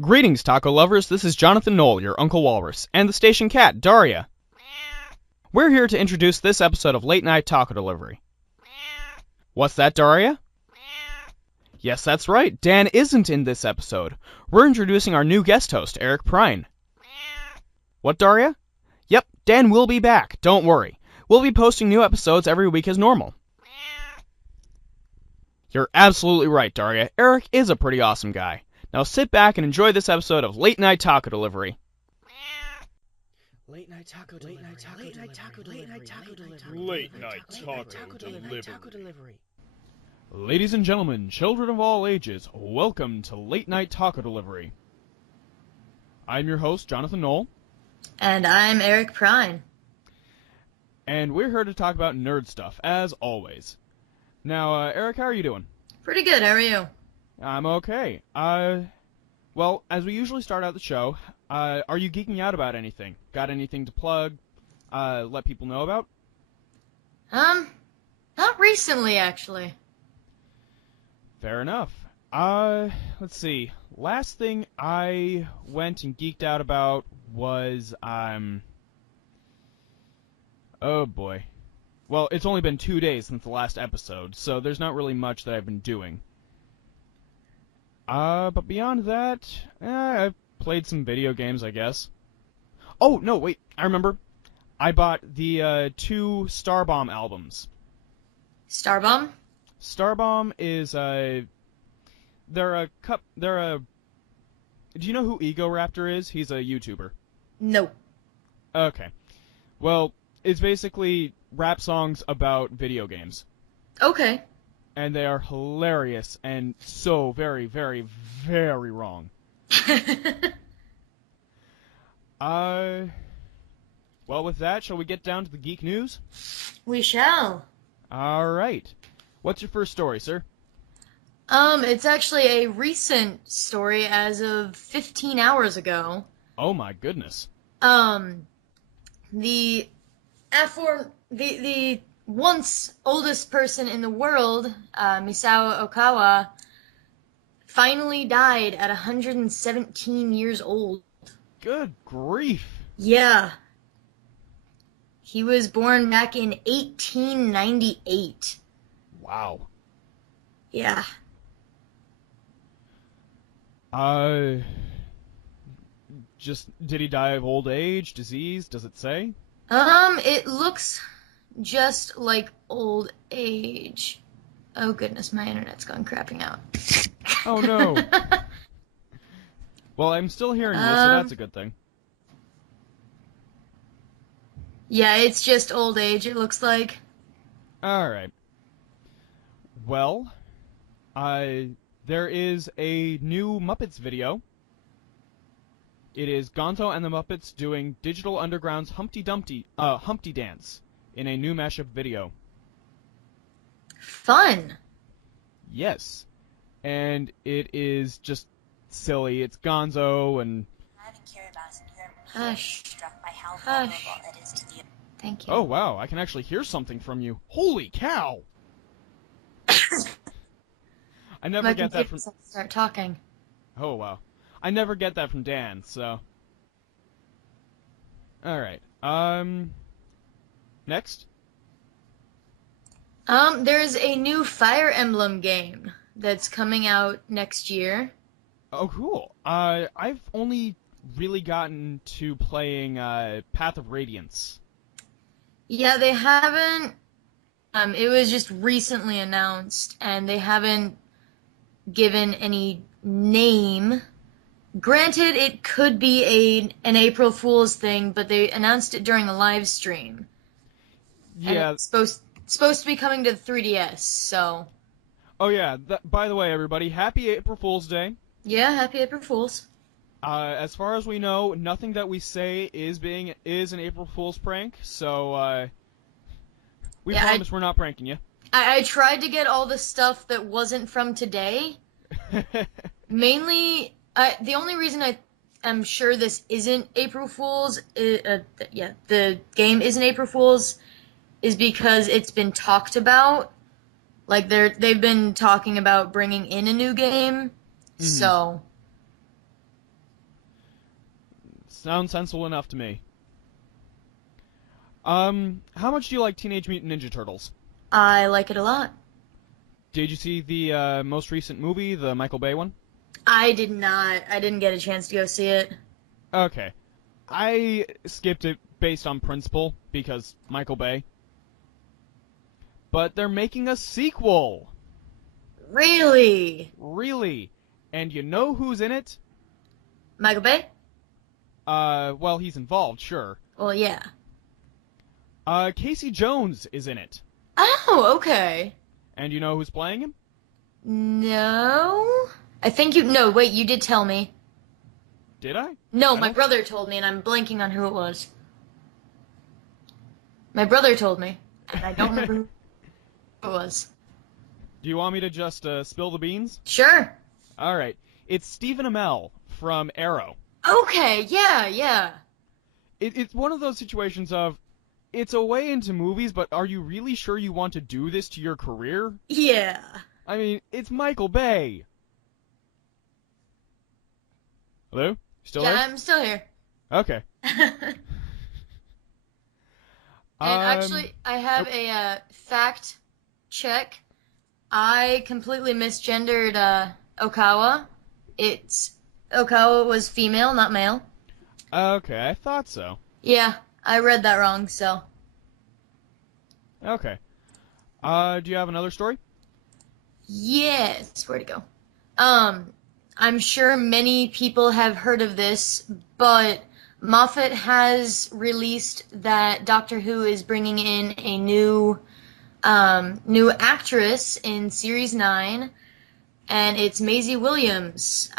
Greetings, taco lovers. This is Jonathan Knoll, your Uncle Walrus, and the station cat, Daria. We're here to introduce this episode of Late Night Taco Delivery. What's that, Daria? Yes, that's right. Dan isn't in this episode. We're introducing our new guest host, Eric Prine. What, Daria? Yep, Dan will be back. Don't worry. We'll be posting new episodes every week as normal. You're absolutely right, Daria. Eric is a pretty awesome guy. Now sit back and enjoy this episode of Late Night Taco Delivery. Late night taco delivery. Late night taco delivery. Late night taco delivery. Ladies and gentlemen, children of all ages, welcome to Late Night Taco Delivery. I'm your host, Jonathan Knoll. And I'm Eric Prine. And we're here to talk about nerd stuff, as always. Now, Eric, how are you doing? Pretty good, how are you? I'm okay. Well, as we usually start out the show, are you geeking out about anything? Got anything to plug, let people know about? Not recently, actually. Fair enough. Let's see. Last thing I went and geeked out about was, oh boy. Well, it's only been 2 days since the last episode, so there's not really much that I've been doing. But beyond that, I've played some video games, I guess. Oh, no, wait, I remember. I bought the, 2 Starbomb albums. Starbomb? Starbomb is, do you know who Ego Raptor is? He's a YouTuber. No. Okay. Well, it's basically rap songs about video games. Okay. And they are hilarious and so very, very, very wrong. Well, with that, shall we get down to the geek news? We shall. Alright. What's your first story, sir? It's actually a recent story as of 15 hours ago. Oh my goodness. The once oldest person in the world, Misao Okawa, finally died at 117 years old. Good grief. Yeah. He was born back in 1898. Wow. Yeah. Did he die of old age, disease, does it say? It looks just like old age. Oh goodness, my internet's gone crapping out. Oh no. Well, I'm still hearing you, so that's a good thing. Yeah, it's just old age, it looks like. Alright. Well, there is a new Muppets video. It is Gonzo and the Muppets doing Digital Underground's Humpty Dance in a new mashup video. Fun! Yes. And it is just silly. It's Gonzo and... Hush. Hush. Thank you. Oh, wow. I can actually hear something from you. Holy cow! I never get that from... Start talking. Oh, wow. I never get that from Dan, so... Alright. Next? There's a new Fire Emblem game that's coming out next year. Oh, cool. I've only really gotten to playing, Path of Radiance. Yeah, they haven't... it was just recently announced, and they haven't given any name. Granted, it could be an April Fool's thing, but they announced it during a live stream. Yeah. And it's supposed to be coming to the 3DS, so... Oh, yeah. By the way, everybody, happy April Fool's Day. Yeah, happy April Fool's. As far as we know, nothing that we say is an April Fool's prank, so, we promise we're not pranking you. I tried to get all the stuff that wasn't from today. Mainly, the only reason I'm sure this isn't April Fool's, the game isn't April Fool's, is because it's been talked about. Like, they've been talking about bringing in a new game, so... sounds sensible enough to me. How much do you like Teenage Mutant Ninja Turtles? I like it a lot. Did you see the most recent movie, the Michael Bay one? I did not. I didn't get a chance to go see it. Okay. I skipped it based on principle, because Michael Bay. But they're making a sequel! Really? Really? And you know who's in it? Michael Bay? Well, he's involved, sure. Well, yeah. Casey Jones is in it. Oh, okay. And you know who's playing him? No? I think you... No, wait, you did tell me. Did I? No, I my don't- brother told me, and I'm blanking on who it was. My brother told me, and I don't remember who it was. Do you want me to just spill the beans? Sure. Alright. It's Stephen Amell from Arrow. Okay, yeah. It's one of those situations of, it's a way into movies, but are you really sure you want to do this to your career? Yeah. I mean, it's Michael Bay. Hello? Still Yeah, there? I'm still here. Okay. And actually, I have a fact check. I completely misgendered Okawa. Okawa was female, not male. Okay, I thought so. Yeah, I read that wrong, so. Okay. Do you have another story? Yes, where'd it go? I'm sure many people have heard of this, but Moffat has released that Doctor Who is bringing in a new actress in Series 9, and it's Maisie Williams.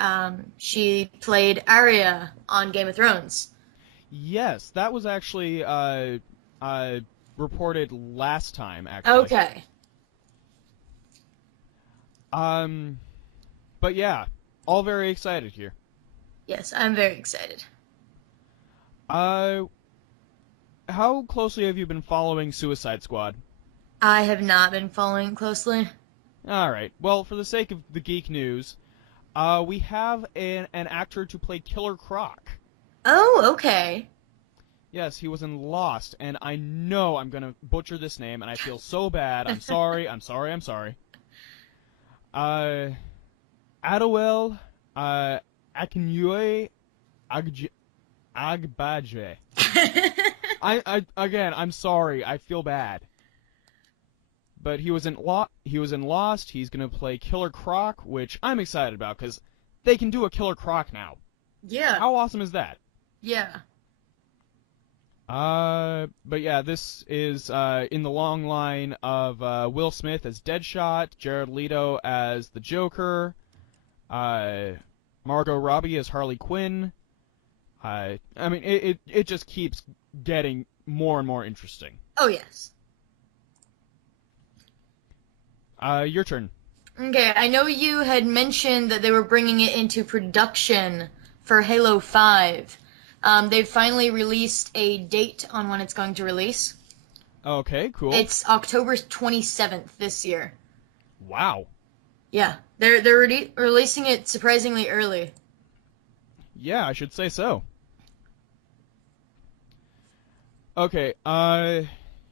She played Arya on Game of Thrones. Yes, that was actually reported last time, actually. Okay. But yeah, all very excited here. Yes, I'm very excited. How closely have you been following Suicide Squad? I have not been following closely. Alright, well, for the sake of the geek news, we have an actor to play Killer Croc. Oh, okay. Yes, he was in Lost, and I know I'm gonna butcher this name, and I feel so bad. I'm sorry, I'm sorry. Adewale, Akinwumi Agbaje. I'm sorry, I feel bad. But he was in Lost, he's gonna play Killer Croc, which I'm excited about, because they can do a Killer Croc now. Yeah. How awesome is that? Yeah. But yeah, this is in the long line of Will Smith as Deadshot, Jared Leto as the Joker, Margot Robbie as Harley Quinn. I mean, it just keeps getting more and more interesting. Oh, yes. Your turn. Okay, I know you had mentioned that they were bringing it into production for Halo 5. They've finally released a date on when it's going to release. Okay, cool. It's October 27th this year. Wow. Yeah, they're releasing it surprisingly early. Yeah, I should say so. Okay,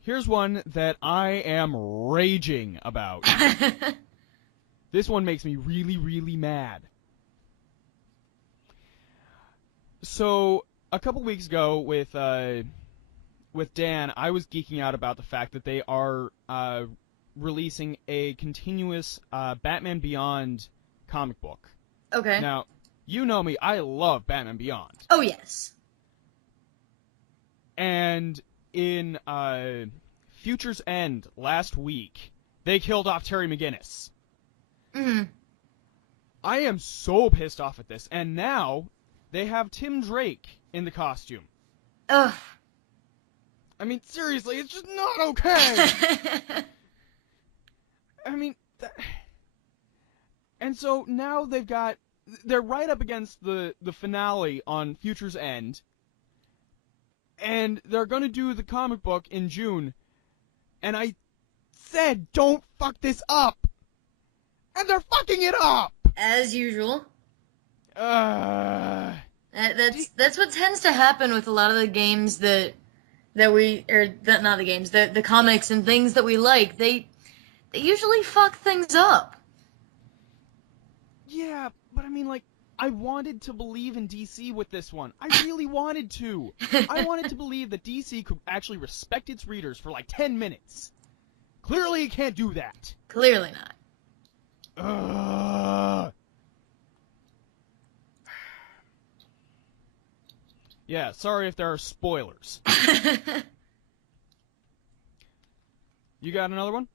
here's one that I am raging about. This one makes me really, really mad. So, a couple weeks ago with Dan, I was geeking out about the fact that they are releasing a continuous Batman Beyond comic book. Okay. Now, you know me, I love Batman Beyond. Oh, yes. And in Future's End last week, they killed off Terry McGinnis. Mm-hmm. I am so pissed off at this, and now they have Tim Drake in the costume. Ugh. I mean, seriously, it's just not okay! I mean, and so now they're right up against the finale on Future's End, and they're gonna do the comic book in June, and I said, don't fuck this up! And they're fucking it up! As usual. Uh, That That's what tends to happen with a lot of the games not the games, the comics and things that we like. They usually fuck things up. Yeah, but I mean, like, I wanted to believe in DC with this one. I really wanted to. I wanted to believe that DC could actually respect its readers for like 10 minutes. Clearly, it can't do that. Clearly not. Yeah, sorry if there are spoilers. You got another one?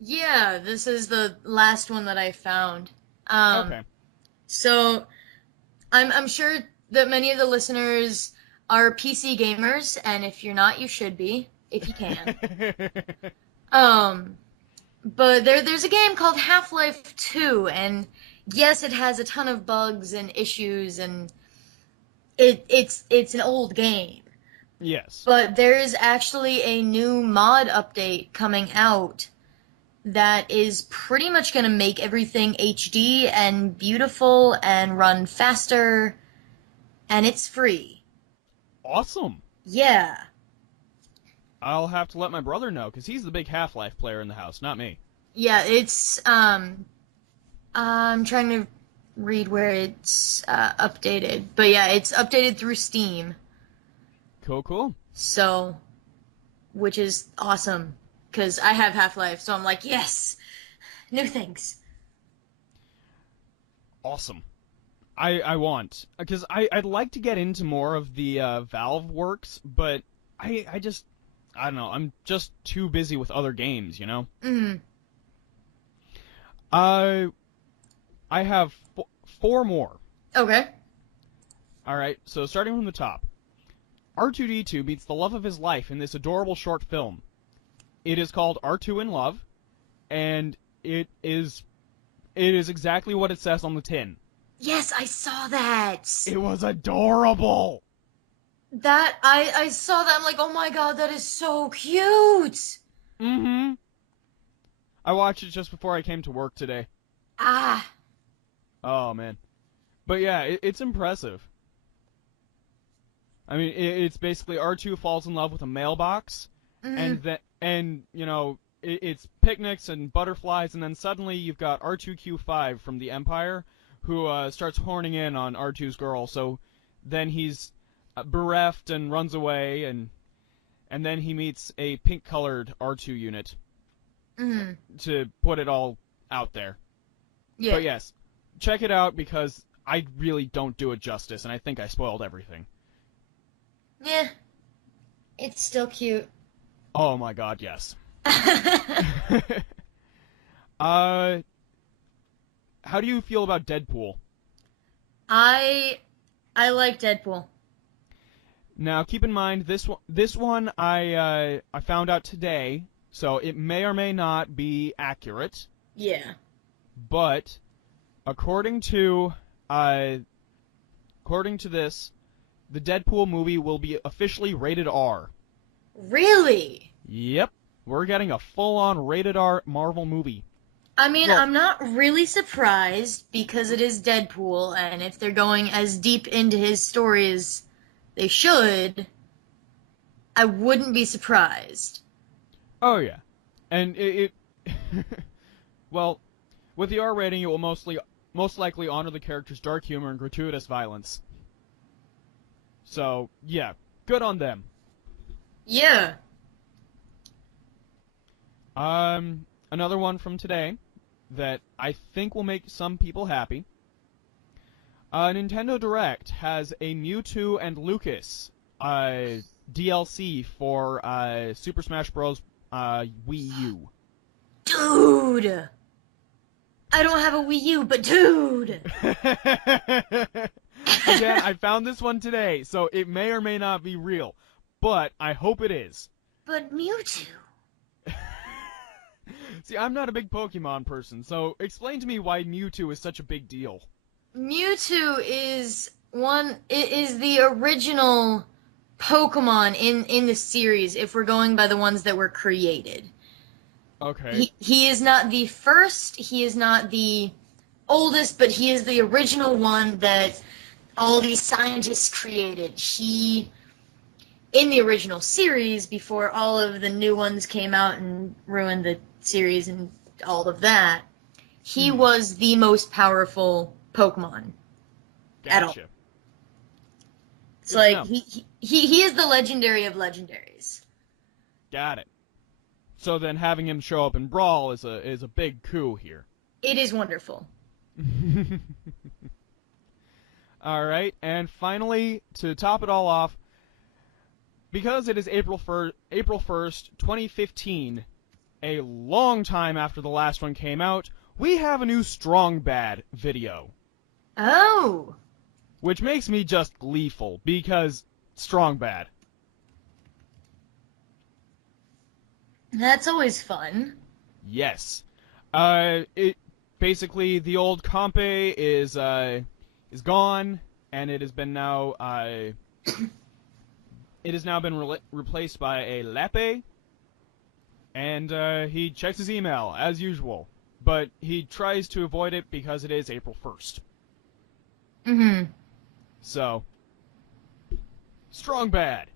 Yeah, this is the last one that I found. Okay. So, I'm sure that many of the listeners are PC gamers, and if you're not, you should be, if you can. But there's a game called Half-Life 2, and yes, it has a ton of bugs and issues, and it's an old game. Yes. But there is actually a new mod update coming out that is pretty much going to make everything HD and beautiful and run faster, and it's free. Awesome. Yeah. I'll have to let my brother know, because he's the big Half-Life player in the house, not me. Yeah, it's, I'm trying to read where it's updated. But yeah, it's updated through Steam. Cool. So, which is awesome, because I have Half-Life, so I'm like, yes! New things. Awesome. I want, because I'd like to get into more of the Valve works, but I don't know, I'm just too busy with other games, you know? Mm. I have four more. Okay. Alright, so starting from the top. R2-D2 meets the love of his life in this adorable short film. It is called R2 in Love, and it is exactly what it says on the tin. Yes, I saw that! It was adorable! That, I saw that, I'm like, oh my god, that is so cute! Mm-hmm. I watched it just before I came to work today. Ah. Oh, man. But yeah, it's impressive. I mean, it's basically R2 falls in love with a mailbox, and you know, it's picnics and butterflies, and then suddenly you've got R2-Q5 from the Empire, who starts horning in on R2's girl, so then he's bereft and runs away, and then he meets a pink-colored R2 unit, to put it all out there. Yeah. But yes, check it out, because I really don't do it justice, and I think I spoiled everything. Yeah. It's still cute. Oh my god, yes. How do you feel about Deadpool? I like Deadpool. Now, keep in mind, this one I found out today, so it may or may not be accurate. Yeah. But according to this, the Deadpool movie will be officially rated R. Really? Yep, we're getting a full-on rated R Marvel movie. I mean, Well, I'm not really surprised because it is Deadpool, and if they're going as deep into his story as they should, I wouldn't be surprised. Oh yeah, and it well, with the R rating, it will most likely honor the character's dark humor and gratuitous violence. So yeah, good on them. Yeah. Another one from today that I think will make some people happy. Nintendo Direct has a Mewtwo and Lucas DLC for Super Smash Bros. Wii U. Dude! I don't have a Wii U, but dude! Again, I found this one today, so it may or may not be real, but I hope it is. But Mewtwo? See, I'm not a big Pokemon person, so explain to me why Mewtwo is such a big deal. Mewtwo is the original Pokemon in the series, if we're going by the ones that were created. Okay. He is not the first, he is not the oldest, but he is the original one that all these scientists created. He, in the original series, before all of the new ones came out and ruined the series and all of that, he was the most powerful Pokemon at all. Gotcha. It's Good like to know. he is the legendary of legendaries. Got it. So then having him show up in Brawl is a big coup here. It is wonderful. All right, and finally, to top it all off, because it is April 1st, 2015, a long time after the last one came out, we have a new Strong Bad video, Oh, which makes me just gleeful, because Strong Bad. that's always fun. Yes. It basically the old Compe is gone, and it has been now it has now been replaced by a Lappe, and he checks his email as usual, but he tries to avoid it because it is April 1st. Mm-hmm. So, Strong Bad.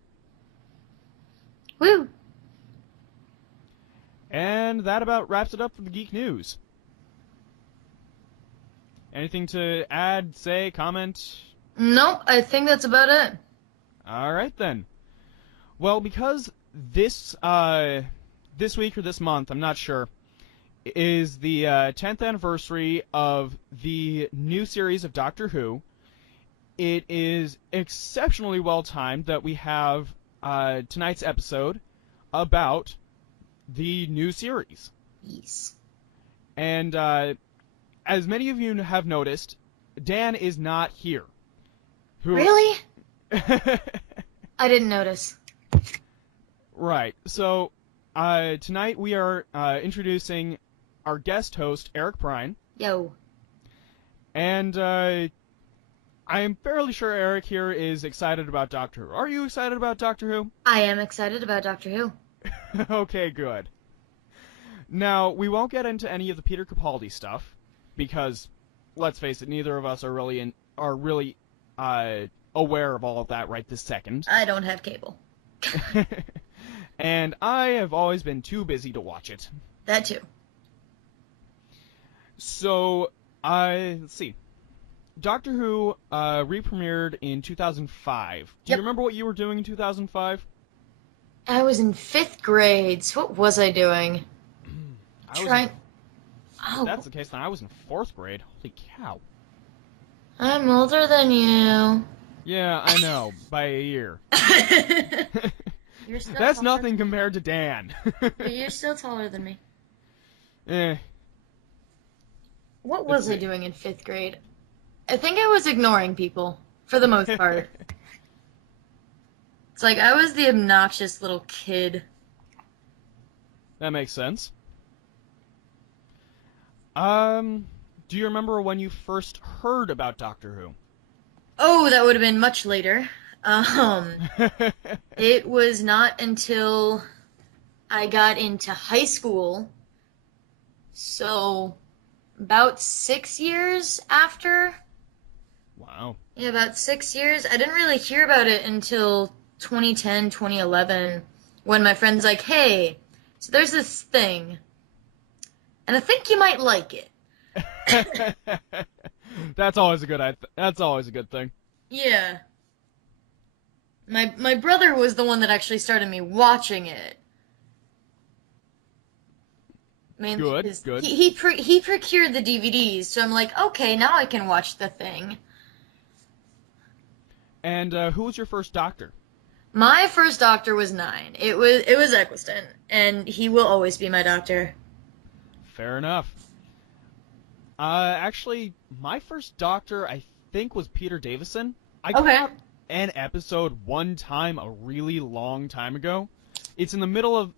Woo. And that about wraps it up for the Geek News. Anything to add, say, comment? Nope, I think that's about it. Alright then. Well, because this week or this month, I'm not sure, is the 10th anniversary of the new series of Doctor Who, it is exceptionally well timed that we have tonight's episode about the new series. Yes. And as many of you have noticed, Dan is not here. Really? I didn't notice. Right. So tonight we are introducing our guest host, Eric Prine. Yo. And I am fairly sure Eric here is excited about Doctor Who. Are you excited about Doctor Who? I am excited about Doctor Who. Okay, good. Now, we won't get into any of the Peter Capaldi stuff, because, let's face it, neither of us are really aware of all of that right this second. I don't have cable. And I have always been too busy to watch it. That too. So, let's see. Doctor Who re-premiered in 2005. Do you remember what you were doing in 2005? I was in 5th grade, so what was I doing? If that's the case, then I was in 4th grade. Holy cow. I'm older than you. Yeah, I know. By a year. You're still That's taller. nothing compared to Dan. You're still taller than me. Eh. What was I doing in 5th grade? I think I was ignoring people, for the most part. It's like, I was the obnoxious little kid. That makes sense. Do you remember when you first heard about Doctor Who? Oh, that would have been much later. It was not until I got into high school, so about 6 years after. Wow. Yeah, about 6 years. I didn't really hear about it until 2010, 2011, when my friend's like, hey, so there's this thing, and I think you might like it. That's always a good thing. Yeah. My brother was the one that actually started me watching it. Mainly Good, because good. He procured the DVDs, so I'm like, okay, now I can watch the thing. And who was your first Doctor? My first Doctor was 9. It was Eccleston, and he will always be my Doctor. Fair enough. Actually, my first Doctor, I think, was Peter Davison. I caught an episode one time a really long time ago. It's in the middle of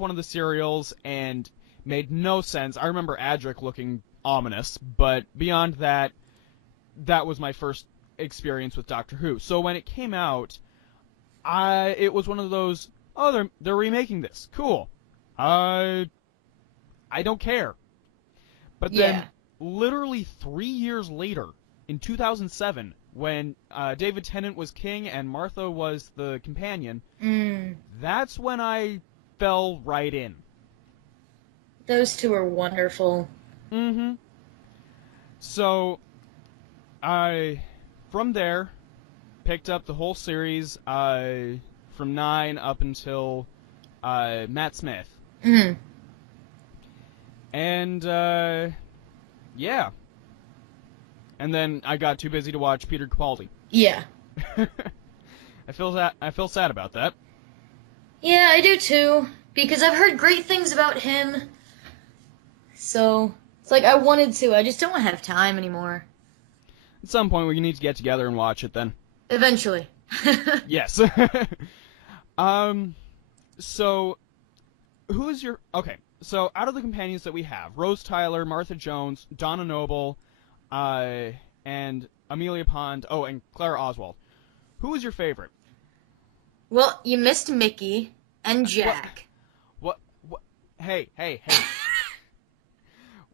one of the serials and made no sense. I remember Adric looking ominous, but beyond that, that was my first experience with Doctor Who. So when it came out, it was one of those, oh, they're remaking this. Cool. I don't care. But then, literally 3 years later, in 2007, when David Tennant was king and Martha was the companion, Mm. that's when I fell right in. Those two are wonderful. Mm-hmm. So, I, from there, picked up the whole series from 9 up until Matt Smith. Mm. And, yeah. And then I got too busy to watch Peter Capaldi. Yeah. I feel sad about that. Yeah, I do too. Because I've heard great things about him. So, it's like I wanted to. I just don't have time anymore. At some point, we need to get together and watch it then. Eventually. Yes. So, who is your... Okay, so out of the companions that we have, Rose Tyler, Martha Jones, Donna Noble, and Amelia Pond, and Clara Oswald. Who is your favorite? Well, you missed Mickey and Jack. What? Hey.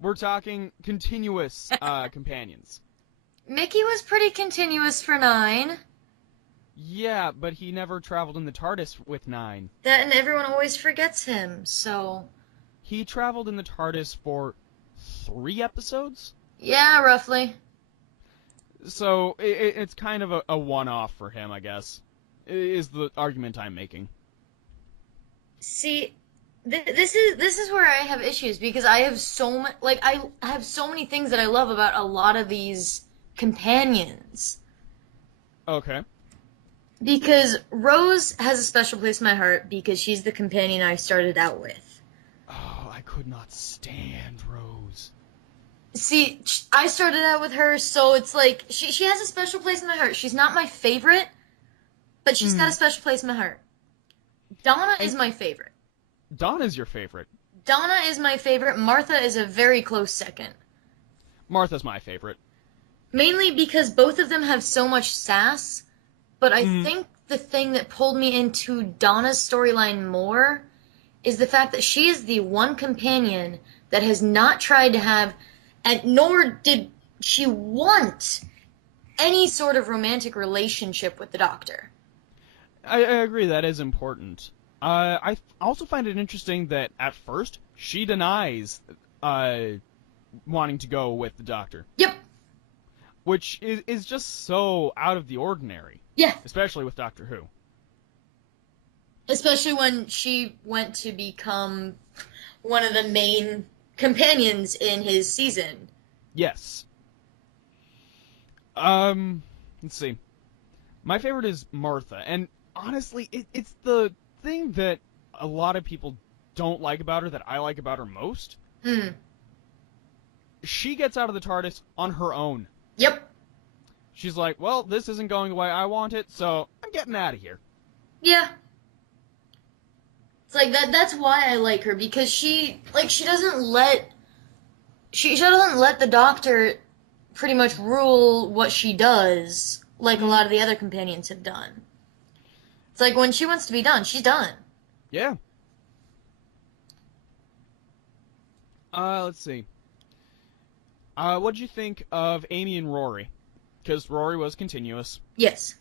We're talking continuous companions. Mickey was pretty continuous for 9. Yeah, but he never traveled in the TARDIS with 9. That and everyone always forgets him, so... He traveled in the TARDIS for 3 episodes? Yeah, roughly. So, it's kind of a one-off for him, I guess, is the argument I'm making. See, this is where I have issues, because I have I have so many things that I love about a lot of these companions. Okay. Because Rose has a special place in my heart because she's the companion I started out with. Oh, I could not stand Rose. See, I started out with her, so it's like, she has a special place in my heart. She's not my favorite, but she's got a special place in my heart. Donna is my favorite. Donna's your favorite. Donna is my favorite. Martha is a very close second. Martha's my favorite. Mainly because both of them have so much sass, but I think the thing that pulled me into Donna's storyline more is the fact that she is the one companion that has not tried to have, and nor did she want, any sort of romantic relationship with the Doctor. I agree, that is important. I also find it interesting that at first she denies wanting to go with the Doctor. Yep. Which is just so out of the ordinary. Yeah. Especially with Doctor Who. Especially when she went to become one of the main companions in his season. Yes. Let's see. My favorite is Martha, and honestly, it's the thing that a lot of people don't like about her that I like about her most. She gets out of the TARDIS on her own. Yep. She's like, well, this isn't going the way I want it, so I'm getting out of here. Yeah. It's like that's why I like her, because she doesn't let the Doctor pretty much rule what she does like a lot of the other companions have done. It's like when she wants to be done, she's done. Yeah. Let's see. What'd you think of Amy and Rory? Because Rory was continuous. Yes.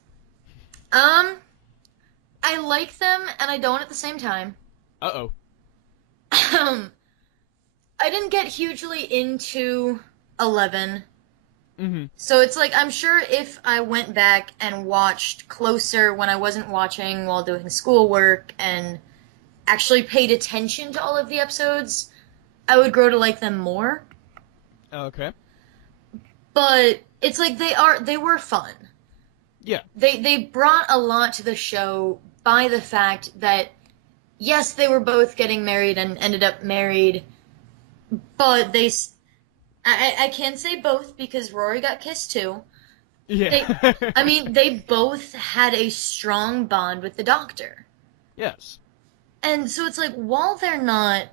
I like them, and I don't at the same time. Uh-oh. I didn't get hugely into 11. So it's like, I'm sure if I went back and watched closer when I wasn't watching while doing schoolwork and actually paid attention to all of the episodes, I would grow to like them more. Okay. But it's like they were fun. Yeah. They brought a lot to the show by the fact that, yes, they were both getting married and ended up married, but I can't say both because Rory got kissed too. Yeah. They both had a strong bond with the Doctor. Yes. And so it's like, while they're not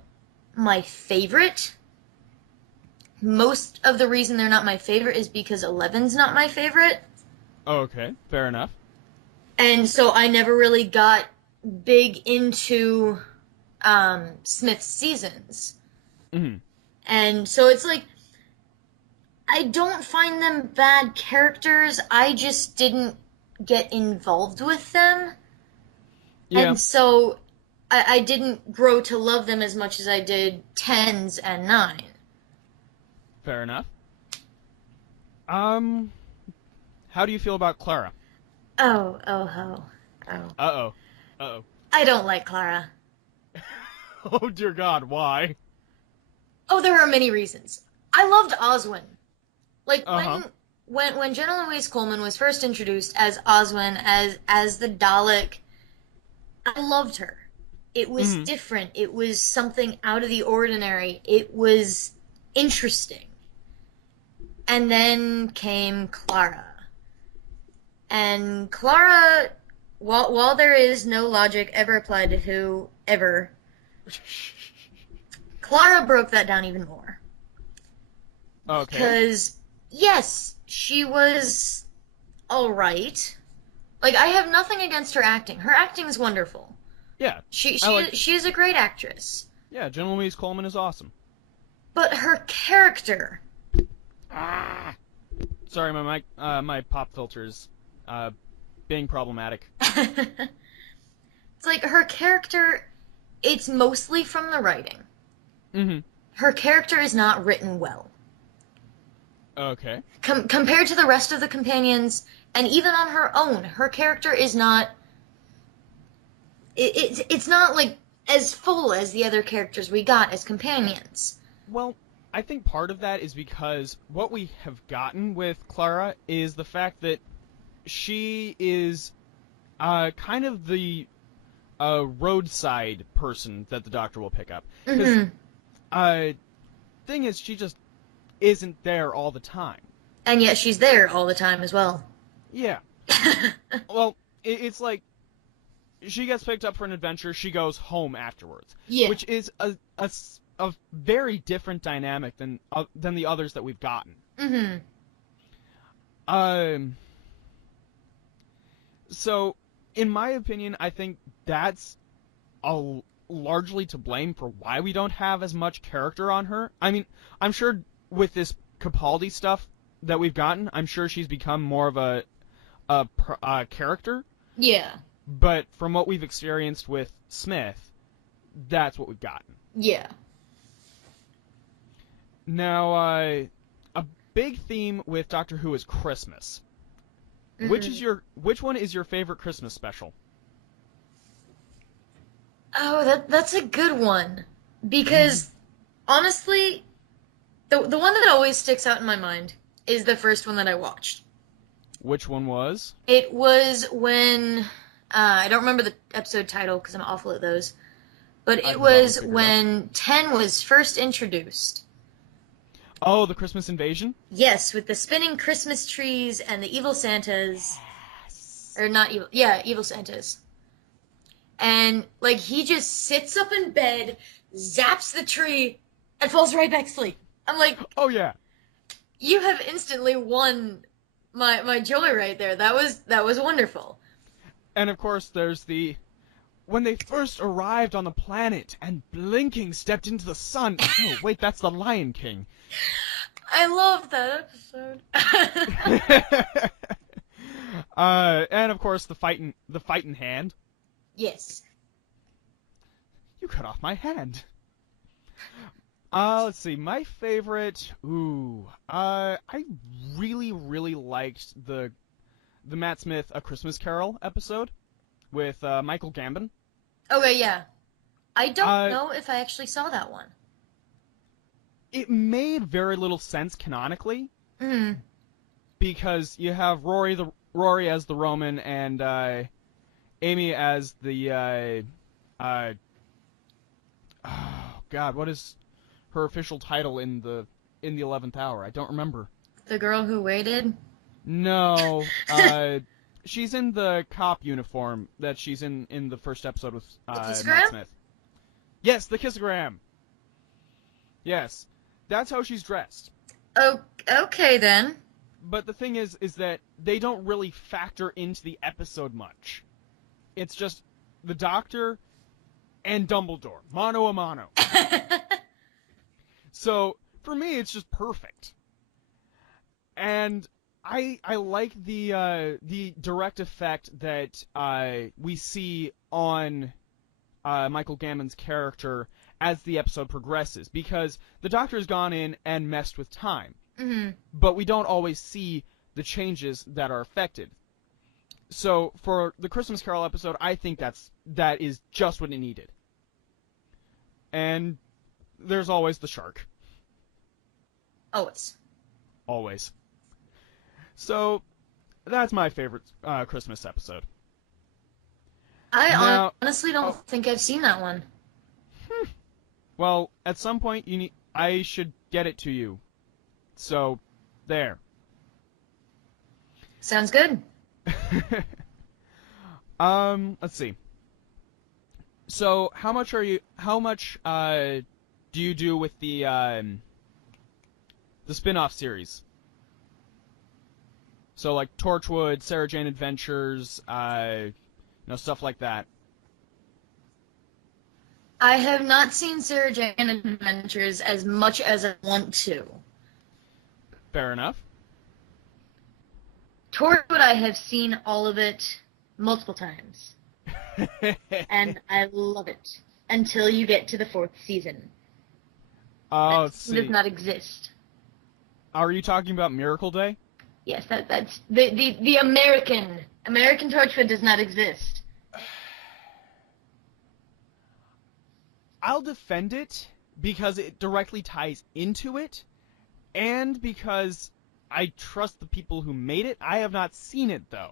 my favorite, most of the reason they're not my favorite is because 11's not my favorite. Okay, fair enough. And so I never really got big into Smith's seasons. And so it's like, I don't find them bad characters. I just didn't get involved with them. Yeah, And so I didn't grow to love them as much as I did tens and nine. fair enough. Um, how do you feel about Clara? Oh. Uh-oh. Uh-oh. I don't like Clara. Oh, dear God, why? Oh, there are many reasons. I loved Oswin. Like Uh-huh. when Jenna Louise Coleman was first introduced as Oswin, as the Dalek, I loved her. It was Mm-hmm. different. It was something out of the ordinary. It was interesting. And then came Clara. And Clara, while there is no logic ever applied to who ever, Clara broke that down even more. Okay. Because, yes, she was alright. Like, I have nothing against her acting. Her acting is wonderful. Yeah. She I like... she is a great actress. Yeah, Jenna Louise Coleman is awesome. But her character. Ah! Sorry, my mic, my pop filter's, being problematic. It's like her character, it's mostly from the writing. Mm-hmm. Her character is not written well. Okay. Compared to the rest of the companions, and even on her own, her character is not. It's not like as full as the other characters we got as companions. Well, I think part of that is because what we have gotten with Clara is the fact that she is kind of the roadside person that the Doctor will pick up. Because thing is, she just isn't there all the time. And yet she's there all the time as well. Yeah. Well, it's like she gets picked up for an adventure, she goes home afterwards. Yeah. Which is a very different dynamic than the others that we've gotten. So, in my opinion, I think that's largely to blame for why we don't have as much character on her. I mean, I'm sure with this Capaldi stuff that we've gotten, I'm sure she's become more of a character. Yeah. But from what we've experienced with Smith, that's what we've gotten. Yeah. Now, a big theme with Doctor Who is Christmas. Which one is your favorite Christmas special? Oh, that's a good one. Because honestly, the one that always sticks out in my mind is the first one that I watched. Which one was? It was when I don't remember the episode title because I'm awful at those. But it was when 10 was first introduced. Oh, the Christmas Invasion? Yes, with the spinning Christmas trees and the evil Santas. Yes. Or not evil. Yeah, evil Santas. And, like, he just sits up in bed, zaps the tree, and falls right back asleep. I'm like, oh yeah, you have instantly won my joy right there. That was wonderful. And of course, there's when they first arrived on the planet and blinking stepped into the sun. Oh wait, that's the Lion King. I love that episode. And of course, the fighting hand. Yes. You cut off my hand. Let's see. My favorite. I really, really liked the Matt Smith A Christmas Carol episode with Michael Gambon. Okay, yeah. I don't know if I actually saw that one. It made very little sense canonically. Mm-hmm. Because you have Rory as the Roman and Amy as the oh God, what is her official title in the 11th hour? I don't remember. The girl who waited? No, she's in the cop uniform that she's in the first episode with Matt Smith. Yes, the kissogram. Yes, that's how she's dressed. Oh, okay then. But the thing is that they don't really factor into the episode much. It's just the Doctor and Dumbledore, mano a mano. So, for me, it's just perfect. And I like the direct effect that we see on Michael Gambon's character as the episode progresses, because the Doctor's gone in and messed with time, but we don't always see the changes that are affected. So for the Christmas Carol episode, I think that is just what it needed. And there's always the shark. Always. So that's my favorite Christmas episode. I honestly don't think I've seen that one. Well, at some point I should get it to you. So, there. Sounds good. Let's see. So, how much do you do with the spin-off series? So, like Torchwood, Sarah Jane Adventures, stuff like that. I have not seen Sarah Jane Adventures as much as I want to. Fair enough. Torchwood, I have seen all of it multiple times. And I love it. Until you get to the 4th season. Let's see. It does not exist. Are you talking about Miracle Day? Yes, that's the American Torchwood does not exist. I'll defend it because it directly ties into it, and because I trust the people who made it. I have not seen it, though.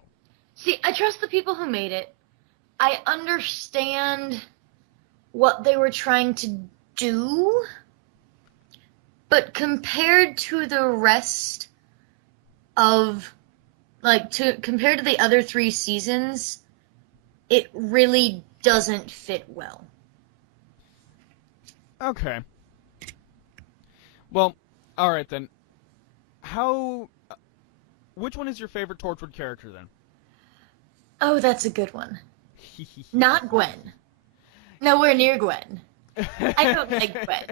See, I trust the people who made it. I understand what they were trying to do, but compared to the rest of, compared to the other 3 seasons, it really doesn't fit well. Okay. Well, alright then. Which one is your favorite Torchwood character, then? Oh, that's a good one. Not Gwen. Nowhere near Gwen. I don't like Gwen.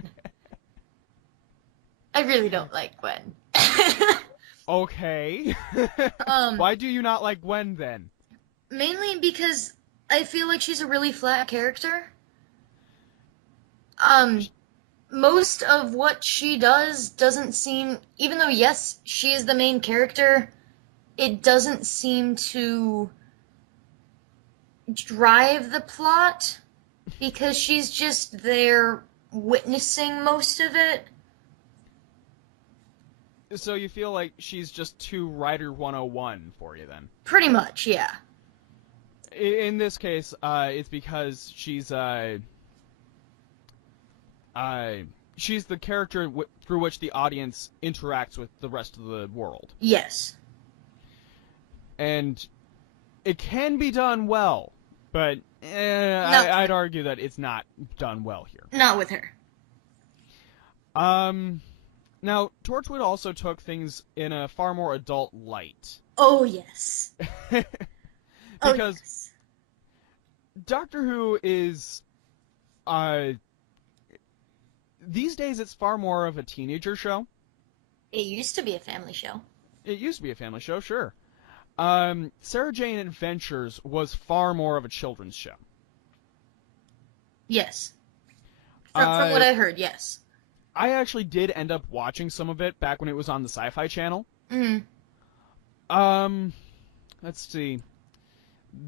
I really don't like Gwen. Okay. Why do you not like Gwen, then? Mainly because I feel like she's a really flat character. Most of what she does doesn't seem, even though, yes, she is the main character, it doesn't seem to drive the plot, because she's just there witnessing most of it. So you feel like she's just too Writer 101 for you, then? Pretty much, yeah. In this case, it's because she's the character through which the audience interacts with the rest of the world. Yes. And it can be done well, but I'd argue that it's not done well here. Not with her. Now, Torchwood also took things in a far more adult light. Oh, yes. Because yes. Doctor Who is, these days it's far more of a teenager show. It used to be a family show. It used to be a family show, sure. Sarah Jane Adventures was far more of a children's show. Yes. From what I heard, yes. I actually did end up watching some of it back when it was on the Sci-Fi Channel. Let's see.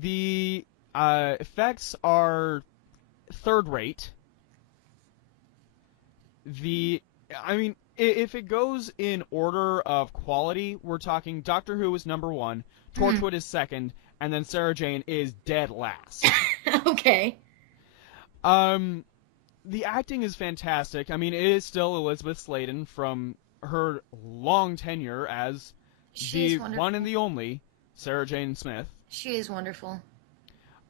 The effects are third-rate. If it goes in order of quality, we're talking Doctor Who is number 1, Torchwood is second, and then Sarah Jane is dead last. Okay. The acting is fantastic. I mean, it is still Elizabeth Sladen from her long tenure as the one and the only Sarah Jane Smith. She is wonderful.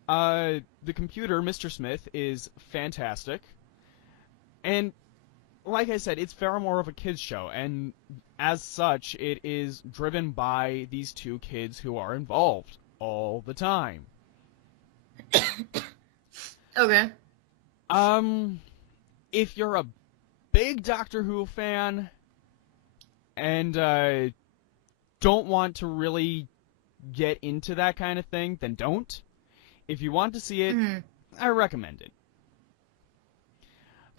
The computer, Mr. Smith, is fantastic. And like I said, it's far more of a kids show, and as such, it is driven by these 2 kids who are involved all the time. Okay. If you're a big Doctor Who fan, and don't want to really get into that kind of thing, then don't. If you want to see it, I recommend it.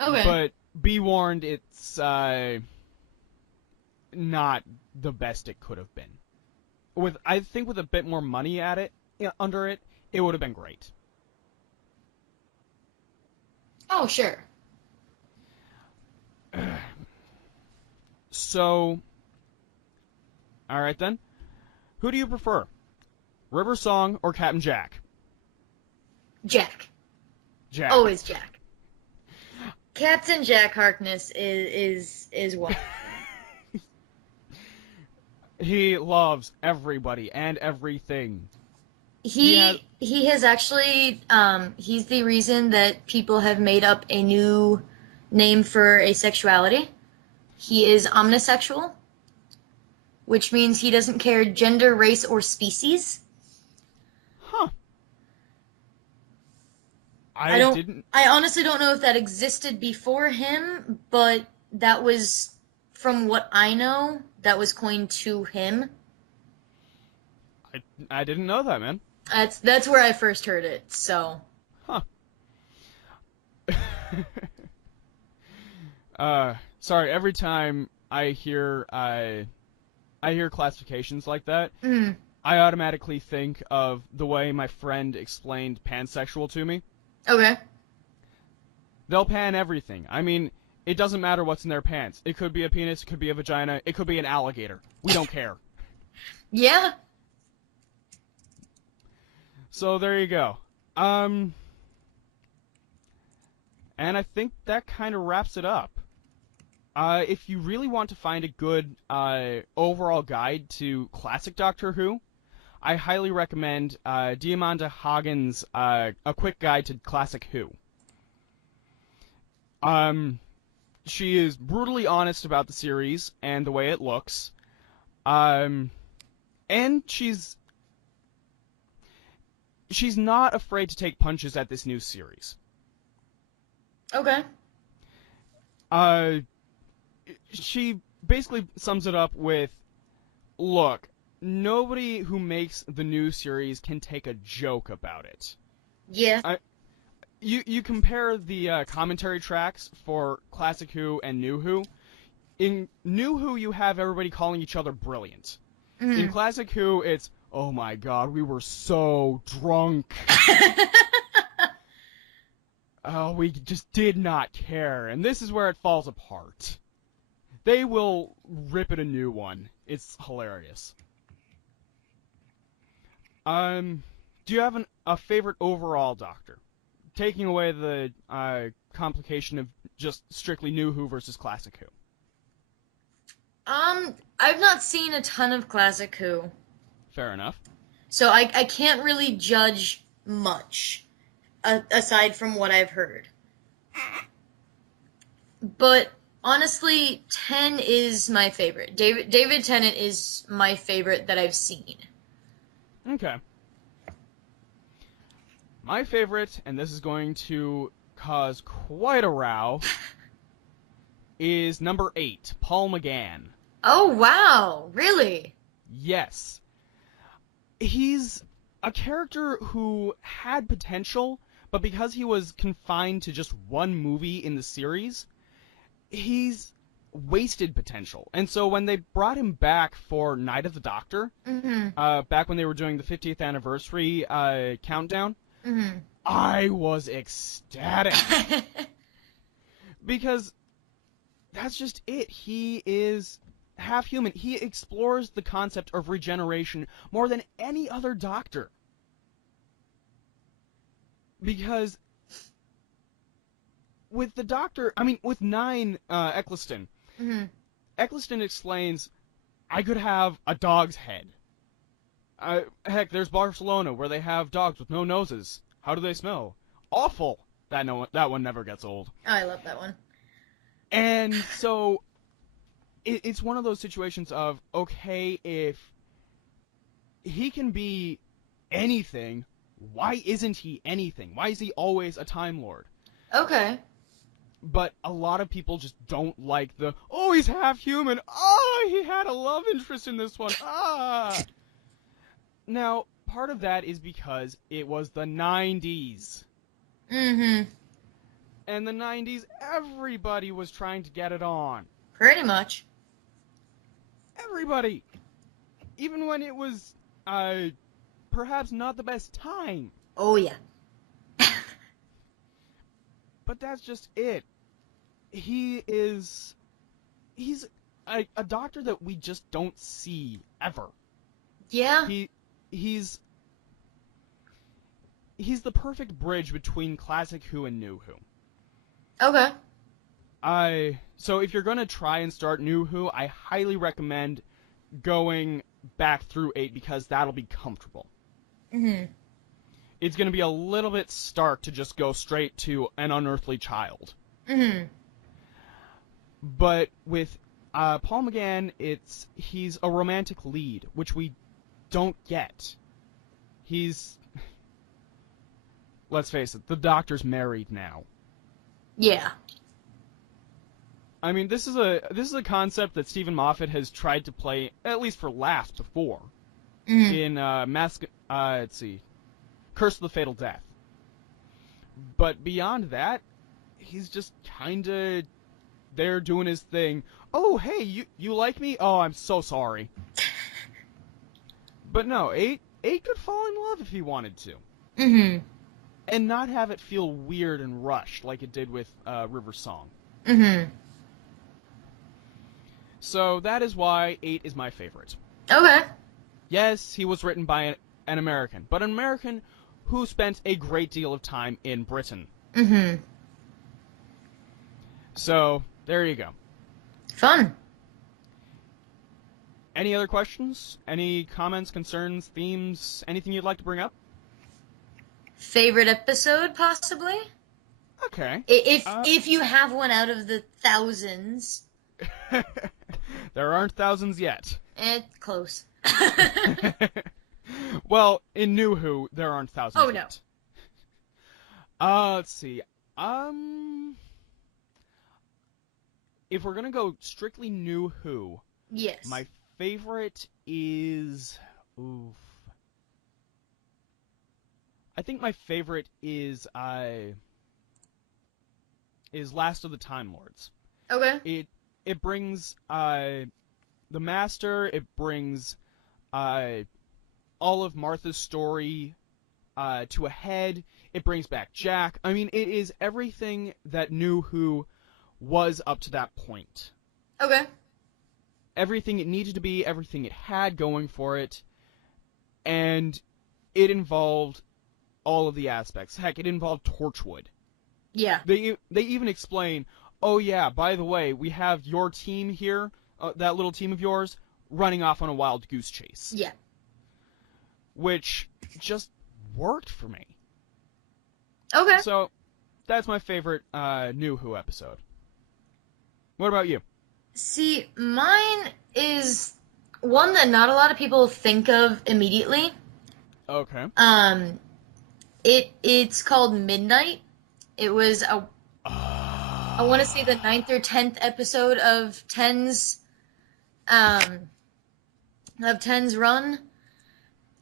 Okay. But be warned, it's not the best it could have been. I think with a bit more money at it, under it, it would have been great. Oh, sure. So, alright then. Who do you prefer? River Song or Captain Jack? Jack. Jack. Always Jack. Captain Jack Harkness is what? He loves everybody and everything. He has actually he's the reason that people have made up a new name for asexuality. He is omnisexual, which means he doesn't care gender, race, or species. Huh. I honestly don't know if that existed before him, but that was, from what I know, that was coined to him. I didn't know that, man. That's where I first heard it, so. Huh. Sorry, every time I hear classifications like that, I automatically think of the way my friend explained pansexual to me. Okay. They'll pan everything. I mean, it doesn't matter what's in their pants. It could be a penis, it could be a vagina, it could be an alligator. We don't care. Yeah. So there you go. And I think that kind of wraps it up. If you really want to find a good overall guide to classic Doctor Who, I highly recommend Diamanda Hagen's A Quick Guide to Classic Who. She is brutally honest about the series and the way it looks. And she's not afraid to take punches at this new series. Okay. She basically sums it up with, look, nobody who makes the new series can take a joke about it. Yeah. You compare the commentary tracks for Classic Who and New Who. In New Who, you have everybody calling each other brilliant. In Classic Who, it's, oh my god, we were so drunk. Oh, we just did not care. And this is where it falls apart. They will rip it a new one. It's hilarious. Do you have a favorite overall Doctor? Taking away the complication of just strictly New Who versus Classic Who. I've not seen a ton of Classic Who. Fair enough. So I can't really judge much, aside from what I've heard. But honestly, 10 is my favorite. David Tennant is my favorite that I've seen. Okay. My favorite, and this is going to cause quite a row, is number 8, Paul McGann. Oh, wow. Really? Yes. He's a character who had potential, but because he was confined to just one movie in the series, he's wasted potential. And so when they brought him back for Night of the Doctor, back when they were doing the 50th anniversary countdown, I was ecstatic. Because that's just it. He is half human. He explores the concept of regeneration more than any other Doctor. Because with the Doctor, with 9, Eccleston, Eccleston explains, I could have a dog's head. Heck, there's Barcelona, where they have dogs with no noses. How do they smell? Awful! That one never gets old. Oh, I love that one. And so, it's one of those situations of, okay, if he can be anything, why isn't he anything? Why is he always a Time Lord? Okay. But a lot of people just don't like oh, he's half human. Oh, why he had a love interest in this one. Now, part of that is because it was the 90s. Mm-hmm. And the 90s, everybody was trying to get it on. Pretty much. Everybody. Even when it was, perhaps not the best time. Oh, yeah. But that's just it. He's a doctor that we just don't see ever. Yeah. He's the perfect bridge between classic Who and new Who. Okay. So if you're gonna try and start new Who, I highly recommend going back through 8 because that'll be comfortable. Mm-hmm. It's gonna be a little bit stark to just go straight to an unearthly child. Mm-hmm. But with Paul McGann, he's a romantic lead, which we don't get. Let's face it, the Doctor's married now. Yeah. I mean, this is a concept that Stephen Moffat has tried to play, at least for laughs, before. Mm-hmm. In let's see, Curse of the Fatal Death. But beyond that, he's just kinda there doing his thing. Oh, hey, you like me? Oh, I'm so sorry. But no, 8 could fall in love if he wanted to. Mm-hmm. And not have it feel weird and rushed like it did with River Song. Mm-hmm. So that is why 8 is my favorite. Okay. Yes, he was written by an American, but an American who spent a great deal of time in Britain. Mm-hmm. So, there you go. Fun. Any other questions? Any comments, concerns, themes, anything you'd like to bring up? Favorite episode, possibly? Okay. If you have one out of the thousands. There aren't thousands yet. Close. Well, in New Who, there aren't thousands yet. No. Let's see. If we're gonna go strictly New Who, Yes. my favorite is... Oof. I think my favorite is Last of the Time Lords. Okay. It brings the Master, it brings all of Martha's story to a head, it brings back Jack. I mean, it is everything that New Who was up to that point. Okay. Everything it needed to be, everything it had going for it, and it involved all of the aspects. Heck, it involved Torchwood. Yeah. They even explain, oh yeah, by the way, we have your team here, that little team of yours, running off on a wild goose chase. Yeah. Which just worked for me. Okay. So, that's my favorite New Who episode. What about you? See, mine is one that not a lot of people think of immediately. Okay. It's called Midnight. It was I want to say the 9th or 10th episode of Ten's run.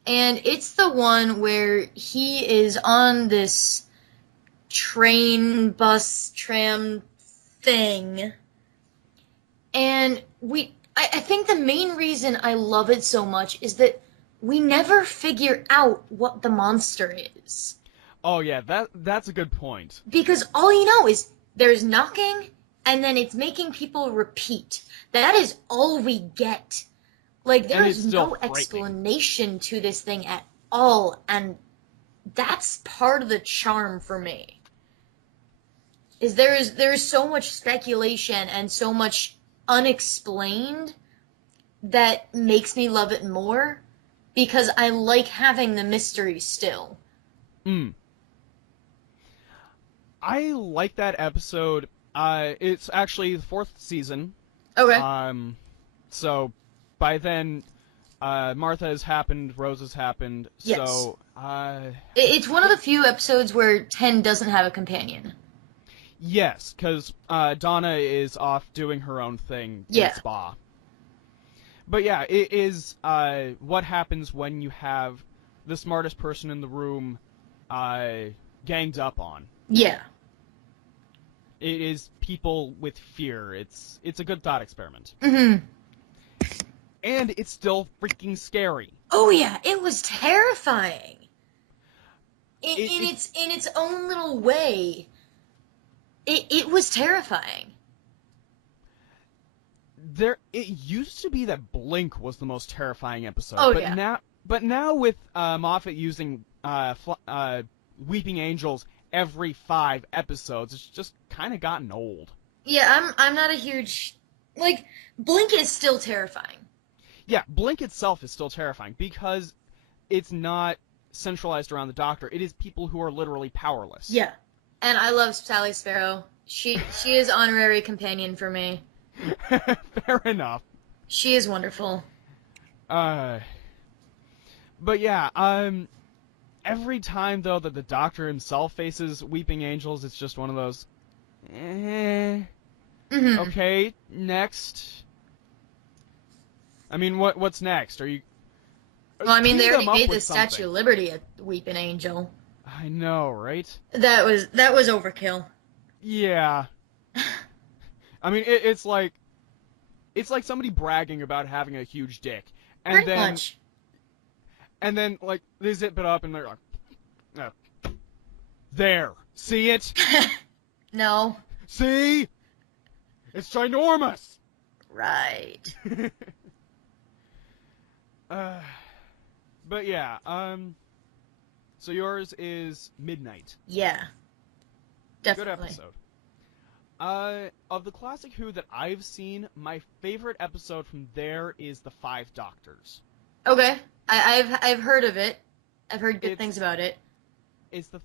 And it's the one where he is on this train, bus, tram thing. And I think the main reason I love it so much is that we never figure out what the monster is. Oh yeah, that's a good point. Because all you know is there's knocking, and then it's making people repeat. That is all we get. Like, there is no explanation to this thing at all, and that's part of the charm for me. Is there's so much speculation and so much unexplained that makes me love it more, because I like having the mystery still. I like that episode. It's actually the 4th season. Okay. So by then, Martha has happened, Rose has happened. Yes. So It's one of the few episodes where Ten doesn't have a companion. Yes, because Donna is off doing her own thing in Yeah. Spa. But yeah, it is what happens when you have the smartest person in the room ganged up on. Yeah. It is people with fear. It's a good thought experiment. Mm-hmm. And it's still freaking scary. Oh yeah, it was terrifying. In It- its own little way. It was terrifying. It used to be that Blink was the most terrifying episode. Oh, but yeah. now with Moffat using Weeping Angels every 5 episodes, it's just kind of gotten old. Yeah, I'm not a huge like Blink is still terrifying. Yeah, Blink itself is still terrifying because it's not centralized around the Doctor. It is people who are literally powerless. Yeah. And I love Sally Sparrow. She is honorary companion for me. Fair enough. She is wonderful. But yeah, every time though that the Doctor himself faces Weeping Angels, it's just one of those. Mm-hmm. Okay, next. I mean, what's next? Are you? Well, I mean, Tee they them already up made with the Statue something. of Liberty a Weeping Angel. I know, right? That was overkill. Yeah. I mean, it's like somebody bragging about having a huge dick, and Pretty then much. and then like they zip it up and they're like, there, see it? No. See? It's ginormous. Right. But yeah, so yours is Midnight. Yeah. Good Definitely. episode. Of the classic Who that I've seen, my favorite episode from there is The Five Doctors. Okay. I've heard of it. I've heard good things about it. It's the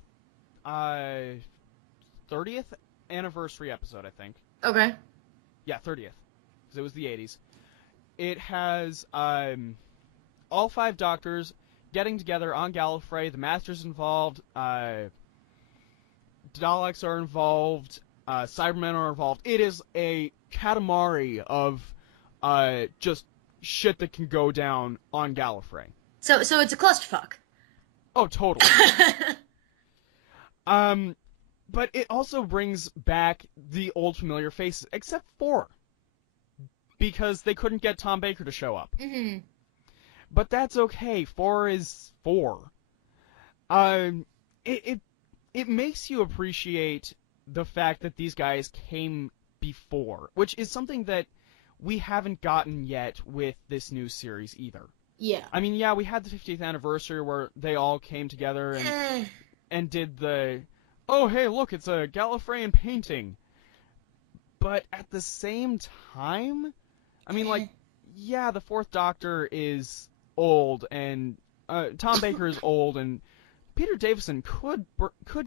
30th anniversary episode, I think. Okay. Yeah, 30th. Because it was the 80s. It has all 5 Doctors getting together on Gallifrey. The Master's involved. Daleks are involved. Cybermen are involved. It is a katamari of just shit that can go down on Gallifrey. So it's a clusterfuck. Oh, totally. But it also brings back the old familiar faces, except 4. Because they couldn't get Tom Baker to show up. Mm-hmm. But that's okay. 4 is 4. It makes you appreciate the fact that these guys came before, which is something that we haven't gotten yet with this new series either. Yeah. I mean, yeah, we had the 50th anniversary where they all came together and did the, oh, hey, look, it's a Gallifreyan painting. But at the same time, I mean, like, yeah, the 4th Doctor is old, and Tom Baker is old, and Peter Davison could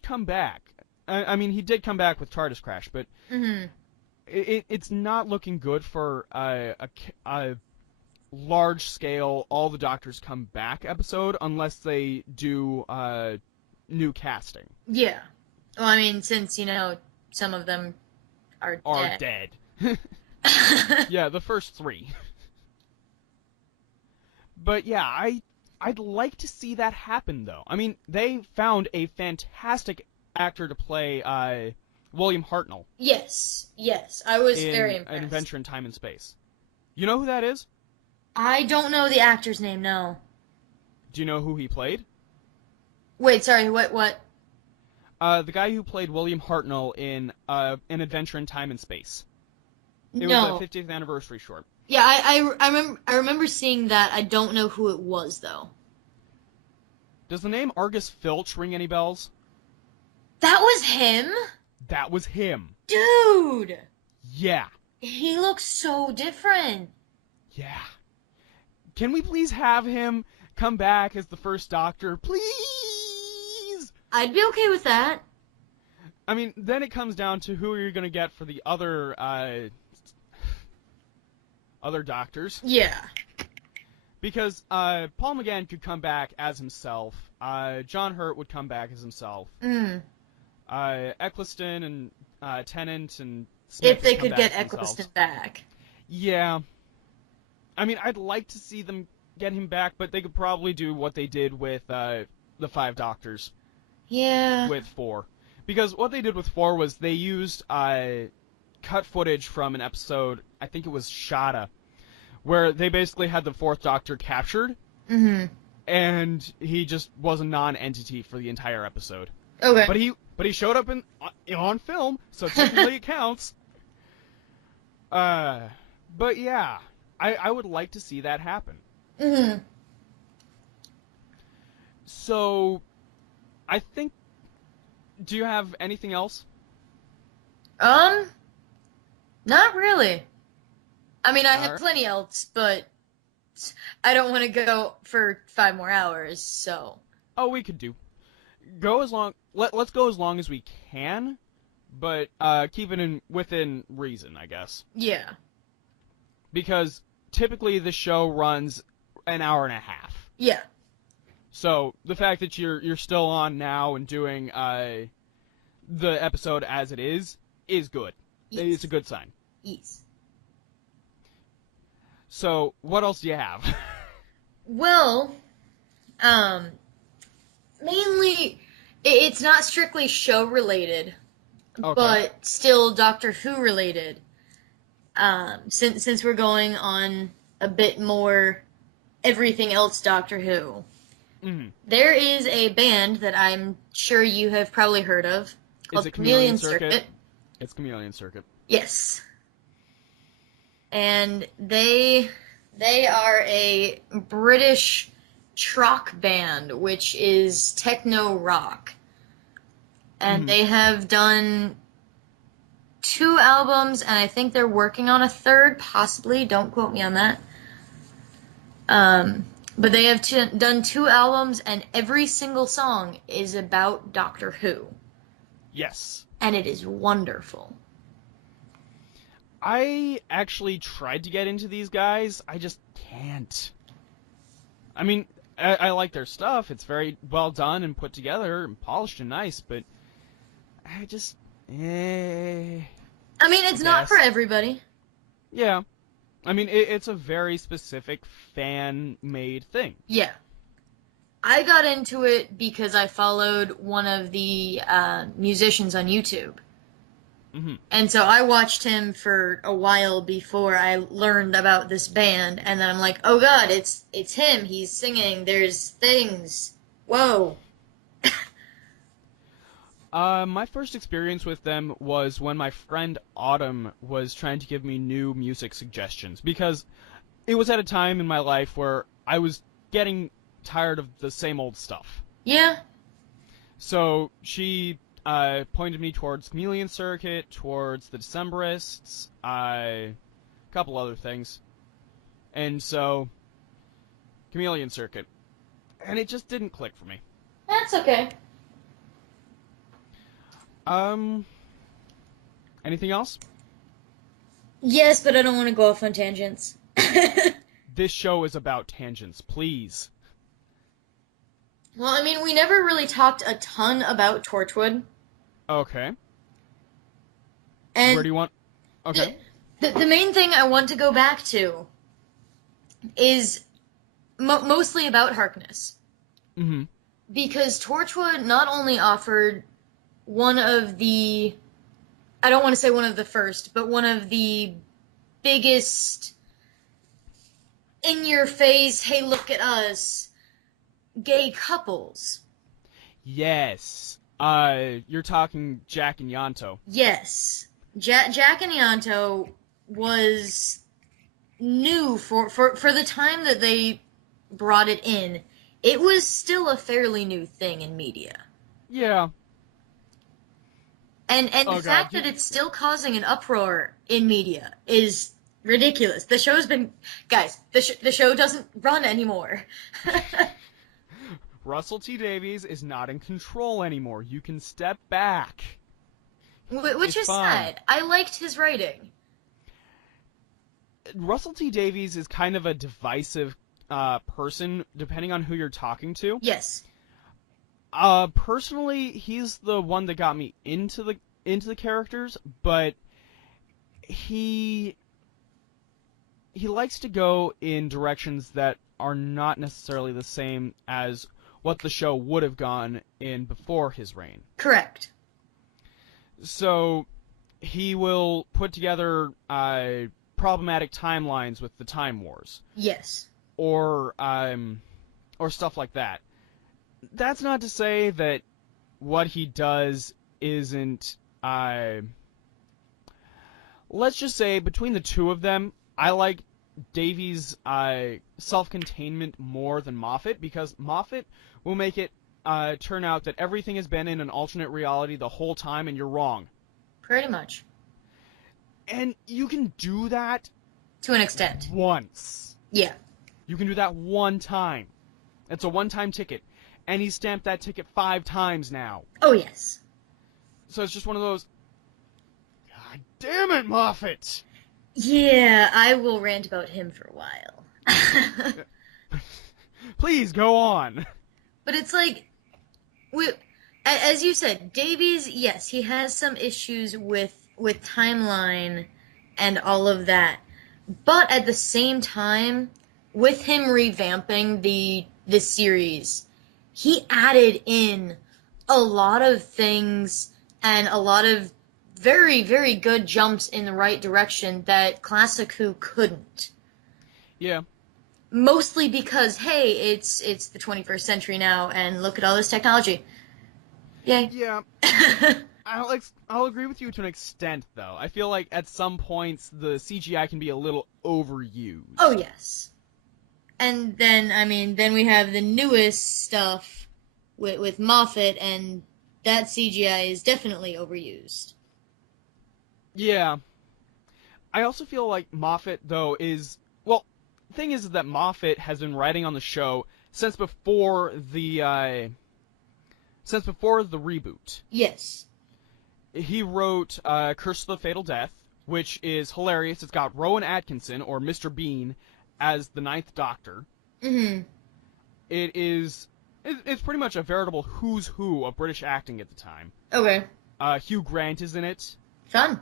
come back. I mean, he did come back with TARDIS Crash, but Mm-hmm. it's not looking good for a large-scale, all the Doctors come back episode unless they do new casting. Yeah. Well, I mean, since, some of them are Dead. Yeah, the first 3. But yeah, I'd like to see that happen, though. I mean, they found a fantastic actor to play William Hartnell. Yes. I was in very impressed. An Adventure in Time and Space. You know who that is? I don't know the actor's name, no. Do you know who he played? Wait, sorry, what? The guy who played William Hartnell in An Adventure in Time and Space. It No. was a 50th anniversary short. Yeah, I remember seeing that. I don't know who it was, though. Does the name Argus Filch ring any bells? That was him? That was him. Dude! Yeah. He looks so different. Yeah. Can we please have him come back as the first Doctor? Please! I'd be okay with that. I mean, then it comes down to who you're going to get for the other Doctors. Yeah. Because Paul McGann could come back as himself. John Hurt would come back as himself. Mm. Eccleston and Tennant and Smith If they come could get back as themselves. Eccleston back. Yeah. I mean, I'd like to see them get him back, but they could probably do what they did with the Five Doctors. Yeah. With 4. Because what they did with 4 was they used cut footage from an episode, I think it was Shada, where they basically had the 4th Doctor captured, and he just was a non-entity for the entire episode. Okay. But he showed up on film, so technically it counts. But yeah, I would like to see that happen. So, I think. Do you have anything else? Not really. I mean, I have Alright. plenty else, but I don't want to go for 5 more hours, so. Oh, we could do. Go as long. Let's go as long as we can, but keep it within reason, I guess. Yeah. Because typically the show runs an hour and a half. Yeah. So the fact that you're still on now and doing the episode as it is good. Yes. It's a good sign. Yes. So what else do you have? Well, mainly, it's not strictly show related, Okay. but still Doctor Who related. Since we're going on a bit more everything else Doctor Who. There is a band that I'm sure you have probably heard of called Is it Chameleon Circuit? It's Chameleon Circuit. Yes. And they are a British Trock band, which is techno rock. And they have done 2 albums, and I think they're working on a 3rd, possibly. Don't quote me on that. But they have done 2 albums, and every single song is about Doctor Who. Yes. And it is wonderful. I actually tried to get into these guys. I just can't. I mean, I like their stuff. It's very well done and put together and polished and nice, but I just... I mean, it's not for everybody. Yeah. I mean, it's a very specific fan-made thing. Yeah. I got into it because I followed one of the musicians on YouTube. And so I watched him for a while before I learned about this band, and then I'm like, oh god, it's him, he's singing, there's things. Whoa. My first experience with them was when my friend Autumn was trying to give me new music suggestions, because it was at a time in my life where I was getting tired of the same old stuff. Yeah. So she pointed me towards Chameleon Circuit, towards the Decemberists, a couple other things. And so, Chameleon Circuit. And it just didn't click for me. That's okay. Anything else? Yes, but I don't want to go off on tangents. This show is about tangents, please. Well, I mean, we never really talked a ton about Torchwood. Okay. And Where do you want... Okay. The main thing I want to go back to is mostly about Harkness. Because Torchwood not only offered one of the... I don't want to say one of the first, but one of the biggest in-your-face, hey, look at us, gay couples. Yes. You're talking Jack and Yanto. Yes. Jack and Yanto was new for the time that they brought it in. It was still a fairly new thing in media. Yeah. And the fact that it's still causing an uproar in media is ridiculous. The show's been... Guys, the show doesn't run anymore. Russell T. Davies is not in control anymore. You can step back. Which is sad. I liked his writing. Russell T. Davies is kind of a divisive person, depending on who you're talking to. Yes. Personally, he's the one that got me into the characters, but he he likes to go in directions that are not necessarily the same as what the show would have gone in before his reign. Correct. So he will put together problematic timelines with the Time Wars. Yes. Or stuff like that. That's not to say that what he does isn't... let's just say, between the two of them, I like Davies' self-containment more than Moffat, because Moffat will make it turn out that everything has been in an alternate reality the whole time, and you're wrong. Pretty much. And you can do that... To an extent. Once. Yeah. You can do that one time. It's a one-time ticket. And he stamped that ticket 5 times now. Oh, yes. So it's just one of those... God damn it, Moffat! Yeah, I will rant about him for a while. Please, go on. But it's like... as you said, Davies, yes, he has some issues with timeline and all of that. But at the same time, with him revamping the series, he added in a lot of things and a lot of very, very good jumps in the right direction that Classic Who couldn't. Yeah. Mostly because, hey, it's the 21st century now, and look at all this technology. Yay. Yeah. I'll agree with you to an extent, though. I feel like at some points the CGI can be a little overused. Oh, yes. And then, then we have the newest stuff with Moffat, and that CGI is definitely overused. Yeah. I also feel like Moffat, though, is... Well, the thing is that Moffat has been writing on the show since before the reboot. Yes. He wrote Curse of the Fatal Death, which is hilarious. It's got Rowan Atkinson, or Mr. Bean, as the Ninth Doctor. Mm-hmm. It's pretty much a veritable who's who of British acting at the time. Okay. Hugh Grant is in it. Fun.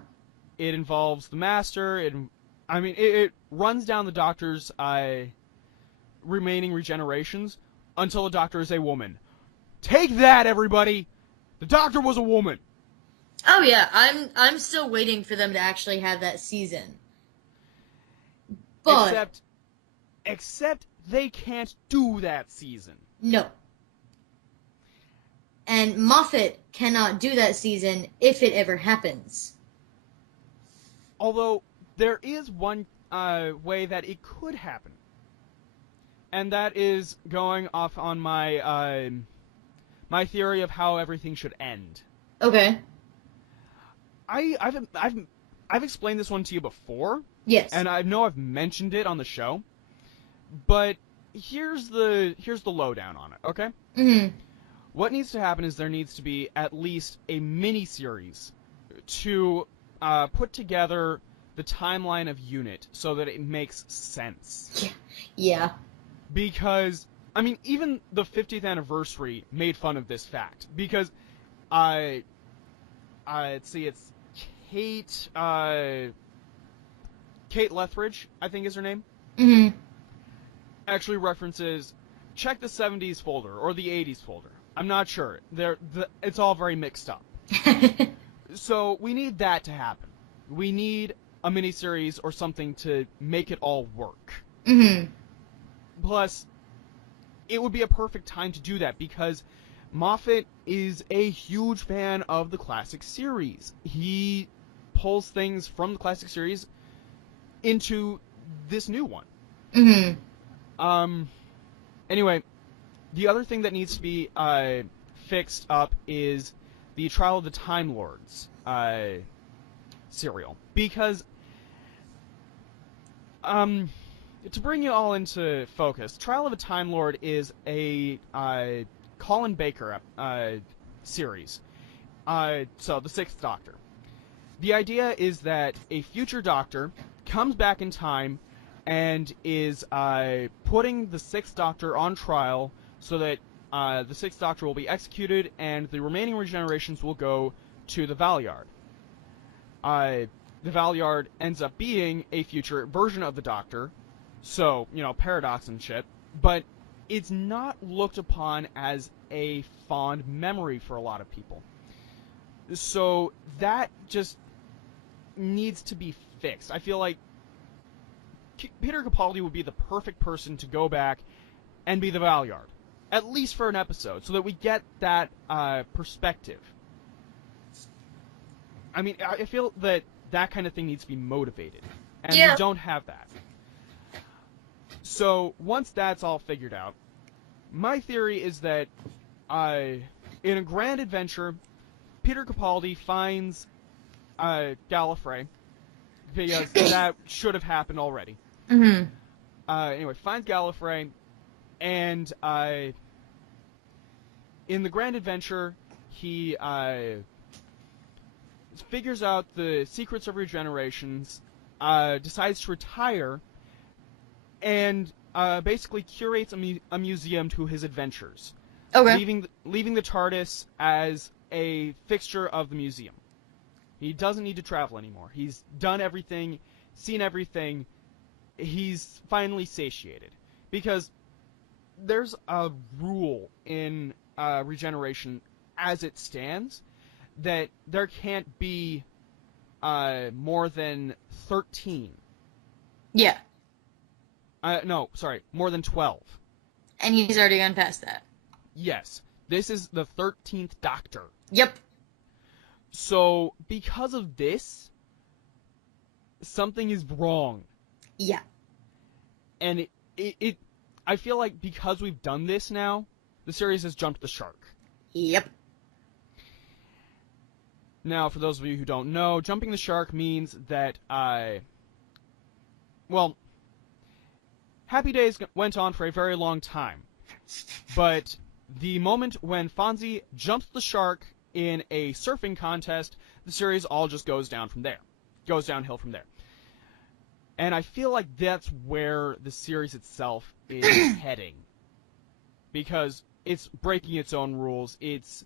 It involves the Master. It runs down the Doctor's remaining regenerations until the Doctor is a woman. Take that, everybody! The Doctor was a woman! Oh yeah, I'm still waiting for them to actually have that season. But except they can't do that season. No. And Moffat cannot do that season if it ever happens. Although there is one way that it could happen, and that is going off on my my theory of how everything should end. Okay. I've explained this one to you before. Yes. And I know I've mentioned it on the show, but here's the lowdown on it. Okay. Mm-hmm. What needs to happen is there needs to be at least a mini-series to put together the timeline of UNIT so that it makes sense. Yeah. Because, even the 50th anniversary made fun of this fact. Because, let's see, it's Kate Lethbridge, I think is her name. Mm-hmm. Actually references, check the 70s folder, or the 80s folder. I'm not sure. It's all very mixed up. So, we need that to happen. We need a miniseries or something to make it all work. Mm-hmm. Plus, it would be a perfect time to do that, because Moffat is a huge fan of the classic series. He pulls things from the classic series into this new one. Mm-hmm. Anyway, the other thing that needs to be fixed up is the Trial of the Time Lords serial. Because, to bring you all into focus, Trial of a Time Lord is a Colin Baker series. So, the Sixth Doctor. The idea is that a future Doctor comes back in time and is putting the Sixth Doctor on trial so that the Sixth Doctor will be executed and the remaining regenerations will go to the Valiard. the Valeyard ends up being a future version of the Doctor, so, paradox and shit, but it's not looked upon as a fond memory for a lot of people. So that just needs to be fixed. I feel like Peter Capaldi would be the perfect person to go back and be the Valeyard, at least for an episode, so that we get that perspective. I mean, I feel that kind of thing needs to be motivated, and we don't have that. So once that's all figured out, my theory is that in a grand adventure, Peter Capaldi finds Gallifrey, because that should have happened already. Mm-hmm. Anyway, finds Gallifrey, and in the grand adventure, he figures out the secrets of regenerations, decides to retire, and basically curates a museum to his adventures. Okay. Leaving the TARDIS as a fixture of the museum. He doesn't need to travel anymore. He's done everything, seen everything. He's finally satiated. Because there's a rule in regeneration as it stands that there can't be more than 13. Yeah. No, sorry, more than 12. And he's already gone past that. Yes. This is the 13th Doctor. Yep. So, because of this, something is wrong. Yeah. And I feel like because we've done this now, the series has jumped the shark. Yep. Now, for those of you who don't know, jumping the shark means that, Happy Days went on for a very long time. But the moment when Fonzie jumps the shark in a surfing contest, the series all just goes downhill from there. And I feel like that's where the series itself is heading. Because it's breaking its own rules, it's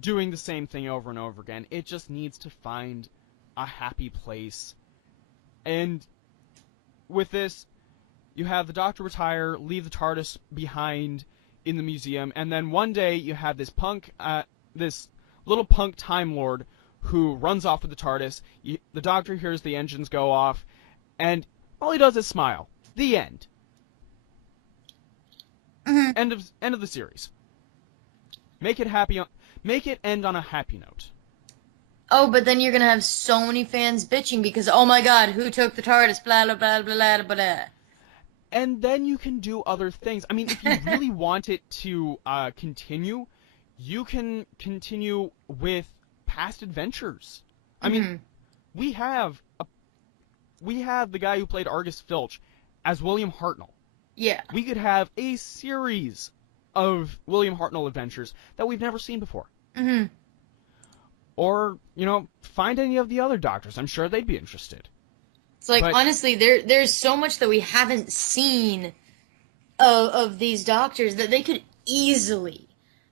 doing the same thing over and over again. It just needs to find a happy place. And with this, you have the Doctor retire, leave the TARDIS behind in the museum, and then one day you have this little punk Time Lord who runs off with the TARDIS. The Doctor hears the engines go off, and all he does is smile. The end. Mm-hmm. End of the series. Make it end on a happy note. Oh, but then you're gonna have so many fans bitching because, oh my god, who took the TARDIS, blah, blah, blah, blah, blah, blah, blah. And then you can do other things. I mean, if you really want it to continue, you can continue with past adventures. I mean, we have the guy who played Argus Filch as William Hartnell. Yeah. We could have a series of William Hartnell adventures that we've never seen before. Mm-hmm. Or, find any of the other Doctors. I'm sure they'd be interested. It's like, honestly, there's so much that we haven't seen of these Doctors that they could easily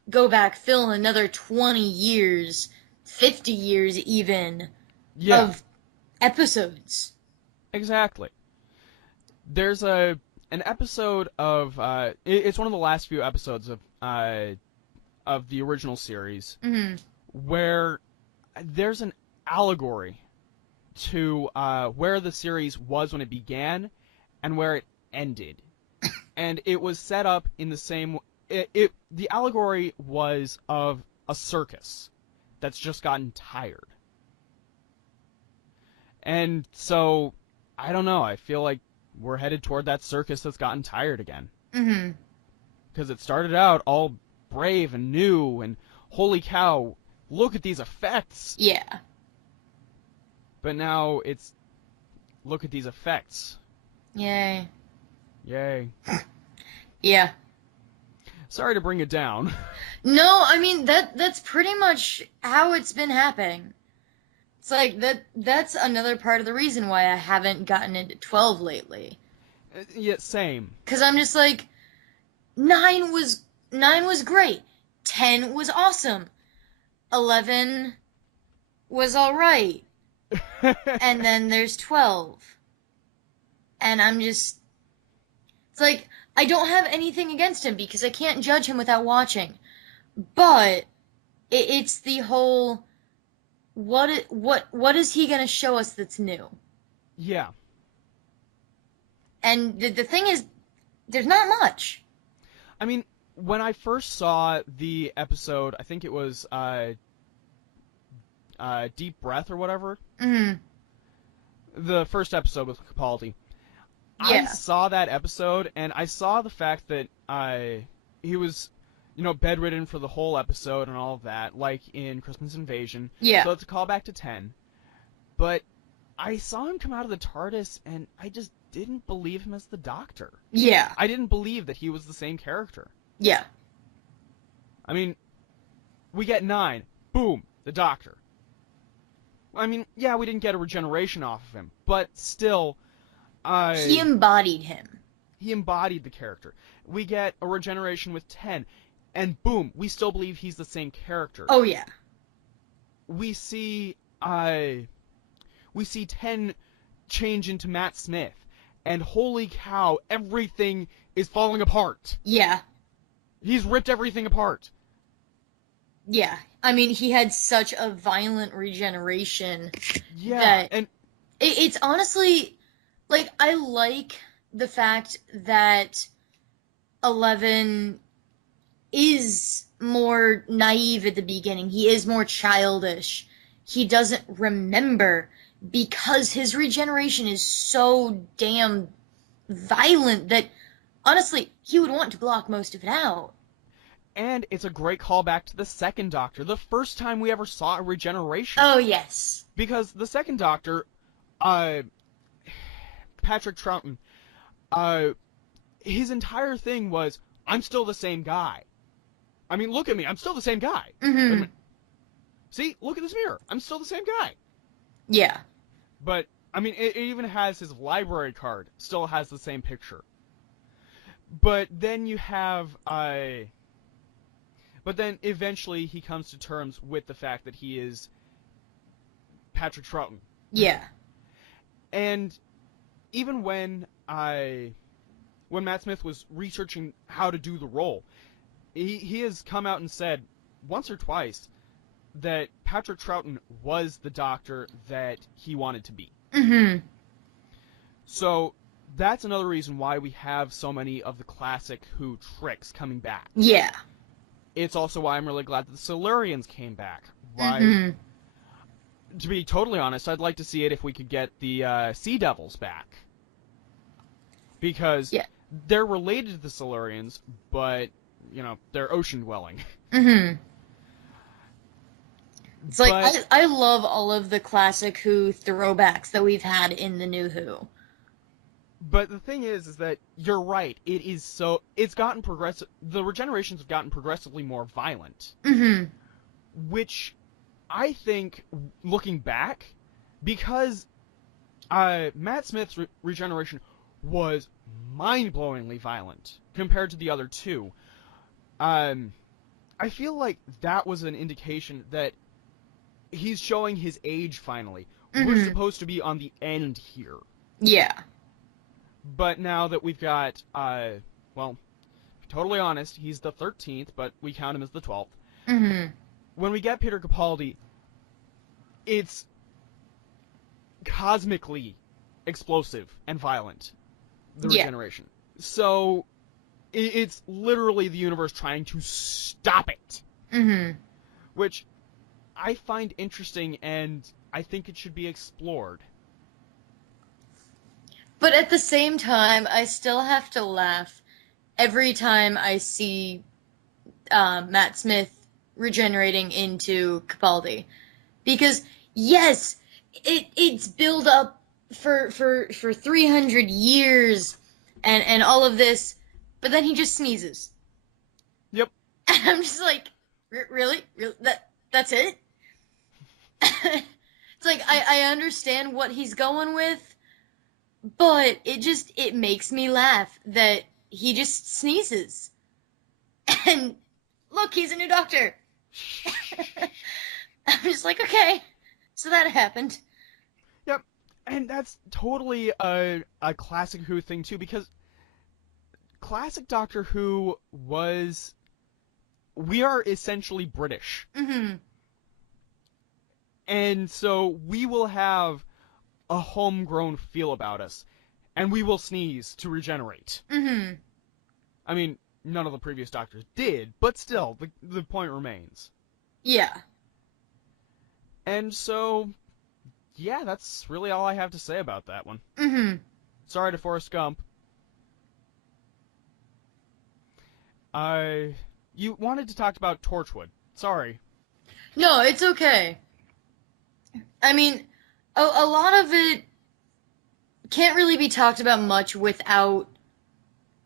go back, fill another 20 years, 50 years even, of episodes. Exactly. There's an episode of it's one of the last few episodes of the original series where there's an allegory to where the series was when it began and where it ended. And it was set up in the same the allegory was of a circus that's just gotten tired. And so, I don't know, I feel like we're headed toward that circus that's gotten tired again. Mm-hmm. Because it started out all brave and new, and holy cow, look at these effects! Yeah. But now it's, look at these effects. Yay. Yay. Yeah. Sorry to bring it down. No, I mean, that's pretty much how it's been happening. It's like, that's another part of the reason why I haven't gotten into 12 lately. Yeah, same. Because I'm just like, 9 was great. 10 was awesome. 11 was alright. And then there's 12. And I'm just, it's like, I don't have anything against him because I can't judge him without watching. But it's the whole, what is he going to show us that's new? Yeah. And the thing is, there's not much. I mean, when I first saw the episode, I think it was Deep Breath or whatever. Mm-hmm. The first episode with Capaldi. I Yeah. saw that episode, and I saw the fact that he was, bedridden for the whole episode and all of that, like in Christmas Invasion. Yeah. So it's a callback to 10. But I saw him come out of the TARDIS, and I just didn't believe him as the Doctor. Yeah. I didn't believe that he was the same character. Yeah. I mean, we get 9. Boom, the Doctor. I mean, yeah, we didn't get a regeneration off of him, but still, He embodied him. he embodied the character. We get a regeneration with 10, and boom, we still believe he's the same character. Oh, yeah. We see 10 change into Matt Smith, and holy cow, everything is falling apart. Yeah. He's ripped everything apart. Yeah. I mean, he had such a violent regeneration. Yeah, That- and It's honestly, like, I like the fact that 11 is more naive at the beginning. He is more childish. He doesn't remember because his regeneration is so damn violent that, honestly, he would want to block most of it out. and it's a great callback to the second Doctor, the first time we ever saw a regeneration. Oh, yes. Because the second Doctor, Patrick Troughton, his entire thing was, I'm still the same guy. I mean, look at me, I'm still the same guy. Mm-hmm. See, look at this mirror, I'm still the same guy. Yeah. But, I mean, it even has his library card, still has the same picture. But then you have, but then eventually he comes to terms with the fact that he is Patrick Troughton. Yeah. And even when Matt Smith was researching how to do the role, he has come out and said once or twice that Patrick Troughton was the Doctor that he wanted to be. Mm-hmm. So that's another reason why we have so many of the classic Who tricks coming back. Yeah. It's also why I'm really glad that the Silurians came back. Why? Mm-hmm. To be totally honest, I'd like to see it if we could get the Sea Devils back. Because Yeah. they're related to the Silurians, but, they're ocean-dwelling. Mm-hmm. It's like, But- I love all of the classic Who throwbacks that we've had in the new Who. But the thing is that you're right. It's gotten the regenerations have gotten progressively more violent. Mm-hmm. Which I think, looking back, because Matt Smith's regeneration was mind-blowingly violent compared to the other two, I feel like that was an indication that he's showing his age finally. We're Mhm. supposed to be on the end here. Yeah. But now that we've got, well, to be totally honest, he's the 13th, but we count him as the 12th. Mm-hmm. When we get Peter Capaldi, it's cosmically explosive and violent, the Yeah. regeneration. So, it's literally the universe trying to stop it, Mm-hmm. which I find interesting, and I think it should be explored. But at the same time, I still have to laugh every time I see Matt Smith regenerating into Capaldi. Because, yes, it's built up for 300 years and all of this, but then he just sneezes. Yep. And I'm just like, really? That's it? It's like, I understand what he's going with, but it makes me laugh that he just sneezes. And look, he's a new Doctor. I'm just like, okay, so that happened. And that's totally a classic Who thing, too, because classic Doctor Who was... We are essentially British. Mm-hmm. And so we will have a homegrown feel about us. And we will sneeze to regenerate. Mm-hmm. I mean, none of the previous Doctors did, but still, the point remains. Yeah. And so, yeah, that's really all I have to say about that one. Mm-hmm. Sorry to Forrest Gump. You wanted to talk about Torchwood. Sorry. No, it's okay. I mean, a lot of it can't really be talked about much without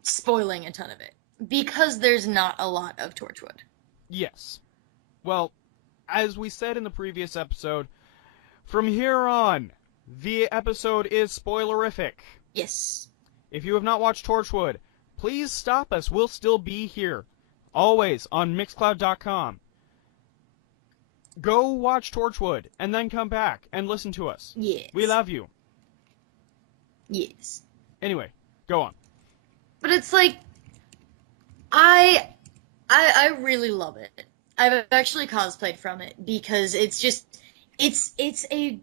spoiling a ton of it, because there's not a lot of Torchwood. Yes. Well, as we said in the previous episode, from here on, the episode is spoilerific. Yes. If you have not watched Torchwood, please stop us. We'll still be here. Always on Mixcloud.com. Go watch Torchwood, and then come back and listen to us. Yes. We love you. Yes. Anyway, go on. But it's like, I really love it. I've actually cosplayed from it because it's just, it's a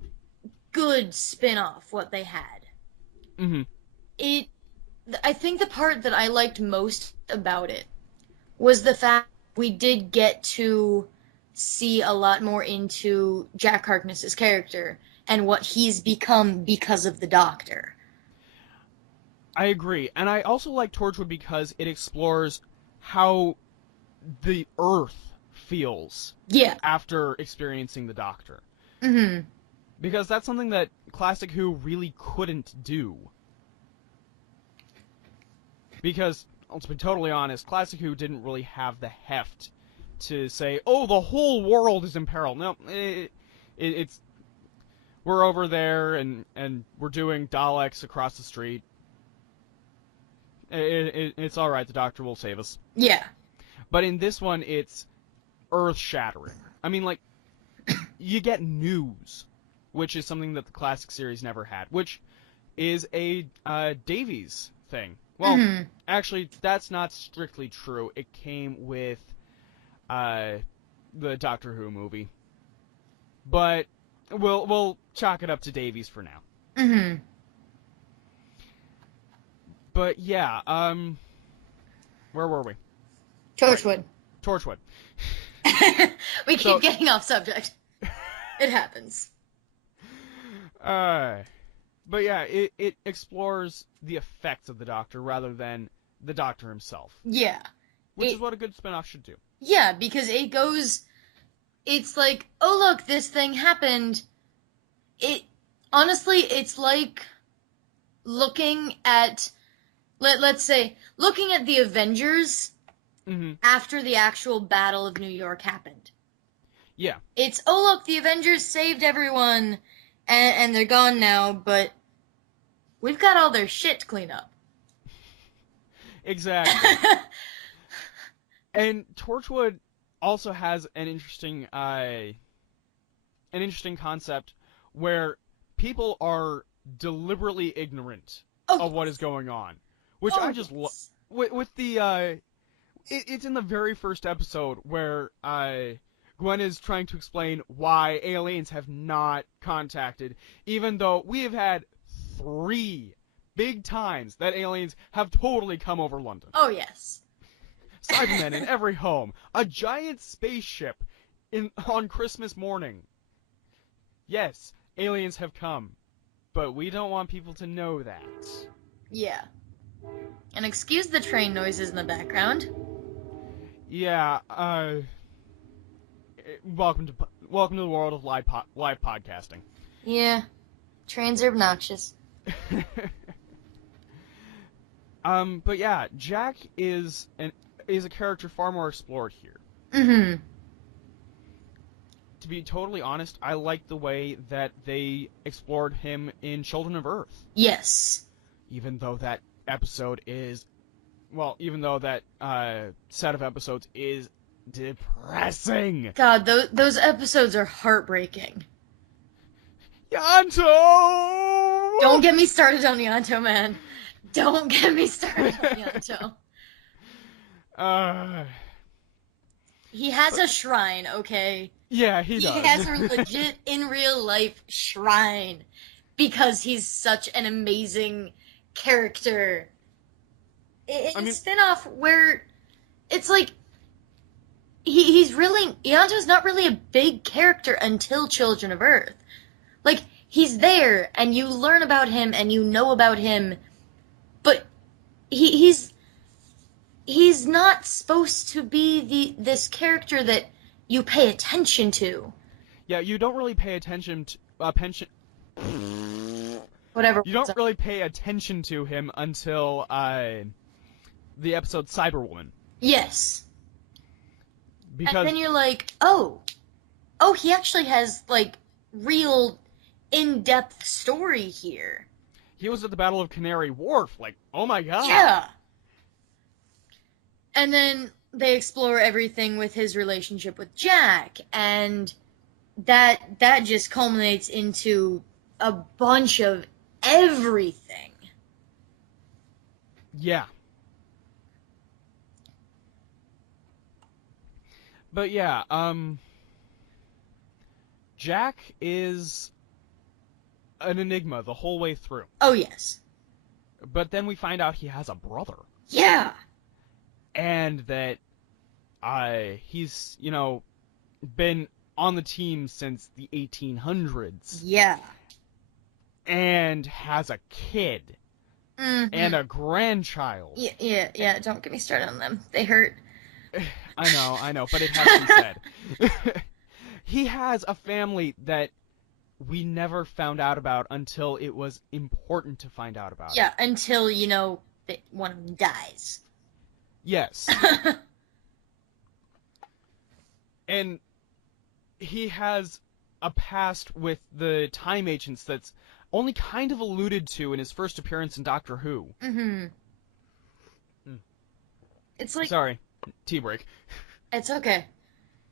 good spin-off what they had. Mm-hmm. I think the part that I liked most about it was the fact we did get to see a lot more into Jack Harkness's character and what he's become because of the Doctor. I agree, and I also like Torchwood because it explores how the Earth feels after experiencing the Doctor. Mm-hmm. Because that's something that Classic Who really couldn't do. Because, let's be totally honest, Classic Who didn't really have the heft to say, oh, the whole world is in peril. No, it's... We're over there, and we're doing Daleks across the street. It's alright, the Doctor will save us. Yeah. But in this one, it's earth-shattering. I mean, like, you get news, which is something that the classic series never had, which is a Davies thing. Well, actually, that's not strictly true. It came with the Doctor Who movie. But we'll chalk it up to Davies for now. Mm-hmm. But yeah, where were we? Torchwood. Torchwood. We keep getting off subject. It happens. But yeah, it explores the effects of the Doctor rather than the Doctor himself. Yeah. Which is what a good spin-off should do. Yeah, because it's like, oh look, this thing happened. Honestly, it's like looking at, let's say, looking at the Avengers after the actual Battle of New York happened. Yeah. It's, oh look, the Avengers saved everyone, and they're gone now, but we've got all their shit to clean up. Exactly. And Torchwood also has an interesting concept where people are deliberately ignorant of what is going on, which I just love. With the it's in the very first episode where Gwen is trying to explain why aliens have not contacted, even though we have had 3 big times that aliens have totally come over London. Oh yes. Cybermen in every home. A giant spaceship on Christmas morning. Yes, aliens have come, but we don't want people to know that. Yeah. And excuse the train noises in the background. Yeah, welcome to the world of live podcasting. Yeah. Trains are obnoxious. But yeah, Jack is a character far more explored here. Mm-hmm. To be totally honest, I like the way that they explored him in Children of Earth. Yes. Even though that set of episodes is depressing. God, those episodes are heartbreaking. Yanto! Don't get me started on Yanto, man. Don't get me started on Yanto. He has a shrine, okay? Yeah, he does. He has a legit, in real life shrine. Because he's such an amazing character. It's a spin-off where it's like Yanto's not really a big character until Children of Earth. Like, he's there, and you learn about him, and you know about him, but he's not supposed to be this character that you pay attention to. Yeah, you don't really pay attention to Whatever. You don't really pay attention to him until the episode Cyberwoman. Yes. Because And then you're like, oh, he actually has, like, real in-depth story here. he was at the Battle of Canary Wharf, like, oh my god. Yeah. And then they explore everything with his relationship with Jack, and that just culminates into a bunch of everything. Yeah. But yeah, Jack is an enigma the whole way through. Oh, yes. But then we find out he has a brother. Yeah. And that he's, been on the team since the 1800s. Yeah. And has a kid. Mm-hmm. And a grandchild. Yeah, don't get me started on them. They hurt. I know, but it has to be said. He has a family that we never found out about until it was important to find out about. Yeah, until, that one of them dies. Yes. And he has a past with the time agents that's only kind of alluded to in his first appearance in Doctor Who. Mm-hmm. It's like... Sorry. Tea break. It's okay.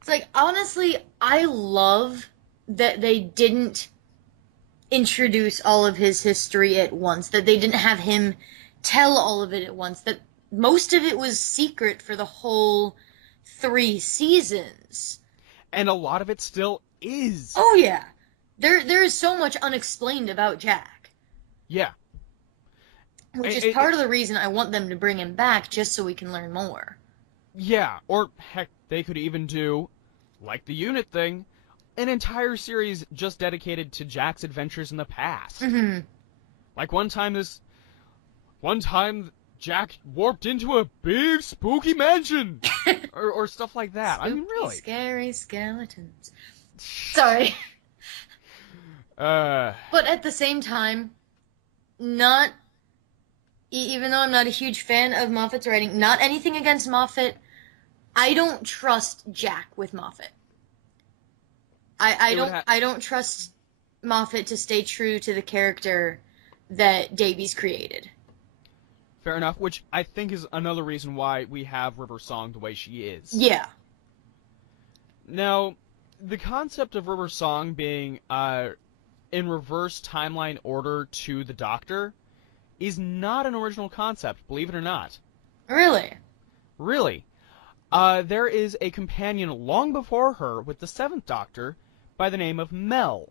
It's like, honestly, I love that they didn't introduce all of his history at once, that they didn't have him tell all of it at once, that most of it was secret for the whole 3 seasons. And a lot of it still is. Oh, yeah. There is so much unexplained about Jack. Yeah. Which is part of the reason I want them to bring him back, just so we can learn more. Yeah, or heck, they could even do, like the unit thing, an entire series just dedicated to Jack's adventures in the past. Mm-hmm. Like one time Jack warped into a big spooky mansion, or stuff like that. Spooky, I mean, really. Scary skeletons. Sorry. But at the same time, even though I'm not a huge fan of Moffat's writing, not anything against Moffat, I don't trust Jack with Moffat. I don't trust Moffat to stay true to the character that Davies created. Fair enough, which I think is another reason why we have River Song the way she is. Yeah. Now, the concept of River Song being in reverse timeline order to the Doctor is not an original concept, believe it or not. Really? Really. There is a companion long before her with the 7th Doctor by the name of Mel,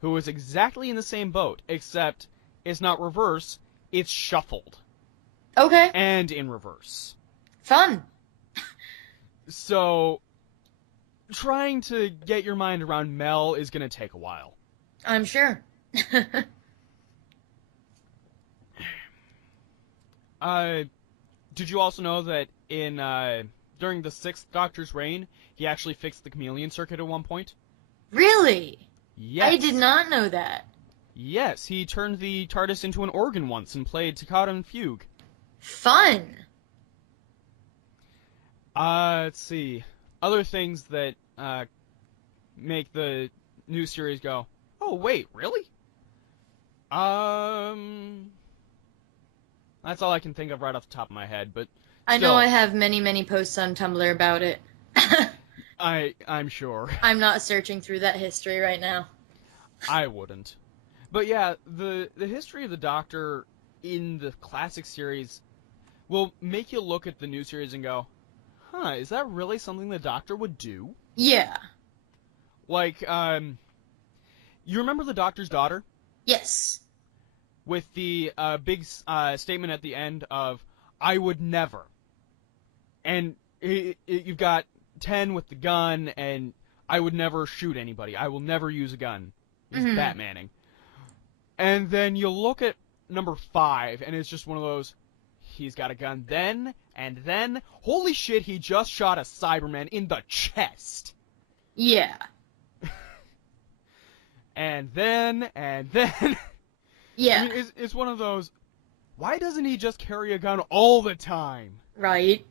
who is exactly in the same boat, except it's not reverse, it's shuffled. Okay. And in reverse. Fun. So, trying to get your mind around Mel is going to take a while. I'm sure. Did you also know that during the 6th Doctor's reign, he actually fixed the chameleon circuit at one point? Really? Yes. I did not know that. Yes, he turned the TARDIS into an organ once and played Toccata and Fugue. Fun. Let's see. Other things that make the new series go, oh wait, really? That's all I can think of right off the top of my head, but I know I have many, many posts on Tumblr about it. I'm sure. I'm not searching through that history right now. I wouldn't. But yeah, the history of the Doctor in the classic series will make you look at the new series and go, huh, is that really something the Doctor would do? Yeah. Like, you remember the Doctor's daughter? Yes. With the big statement at the end of, I would never. And you've got 10 with the gun, and I would never shoot anybody. I will never use a gun. He's Batmaning. And then you look at number 5, and it's just one of those, he's got a gun then, and then, holy shit, he just shot a Cyberman in the chest. Yeah. And then. Yeah. I mean, it's one of those, why doesn't he just carry a gun all the time? Right.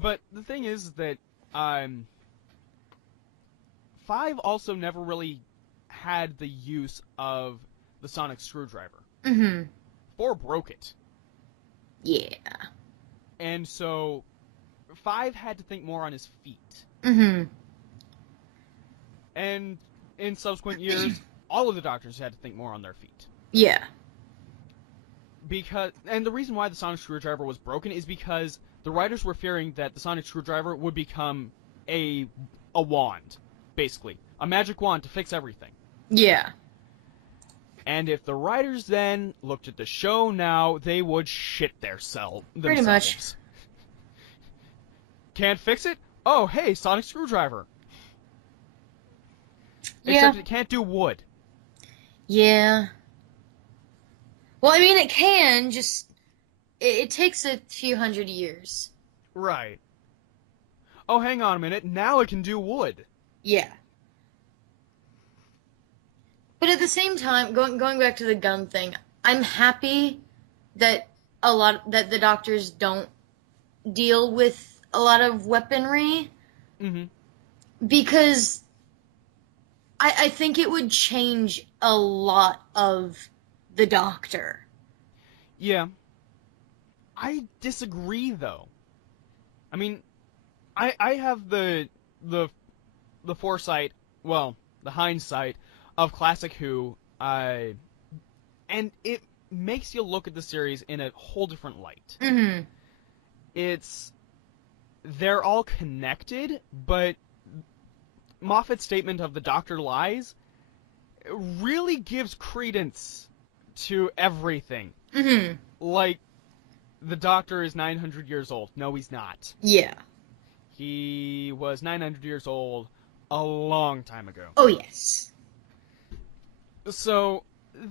But the thing is that 5 also never really had the use of the sonic screwdriver. 4 broke it. Yeah. And so 5 had to think more on his feet. And in subsequent years, all of the Doctors had to think more on their feet. Yeah. And the reason why the sonic screwdriver was broken is because the writers were fearing that the sonic screwdriver would become a wand, basically. A magic wand to fix everything. Yeah. And if the writers then looked at the show now, they would shit themselves. Pretty much. Can't fix it? Oh, hey, sonic screwdriver. Yeah. Except it can't do wood. Yeah. Well, I mean, it can, just... It takes a few hundred years. Right. Oh, hang on a minute, now it can do wood. Yeah. But at the same time, going back to the gun thing, I'm happy that that the Doctors don't deal with a lot of weaponry. Because I think it would change a lot of the Doctor. Yeah. I disagree, though. I mean, I have the foresight, well, the hindsight of Classic Who, and it makes you look at the series in a whole different light. They're all connected, but Moffat's statement of the Doctor lies really gives credence to everything. Like, the Doctor is 900 years old. No, he's not. Yeah. He was 900 years old a long time ago. Oh, yes. So,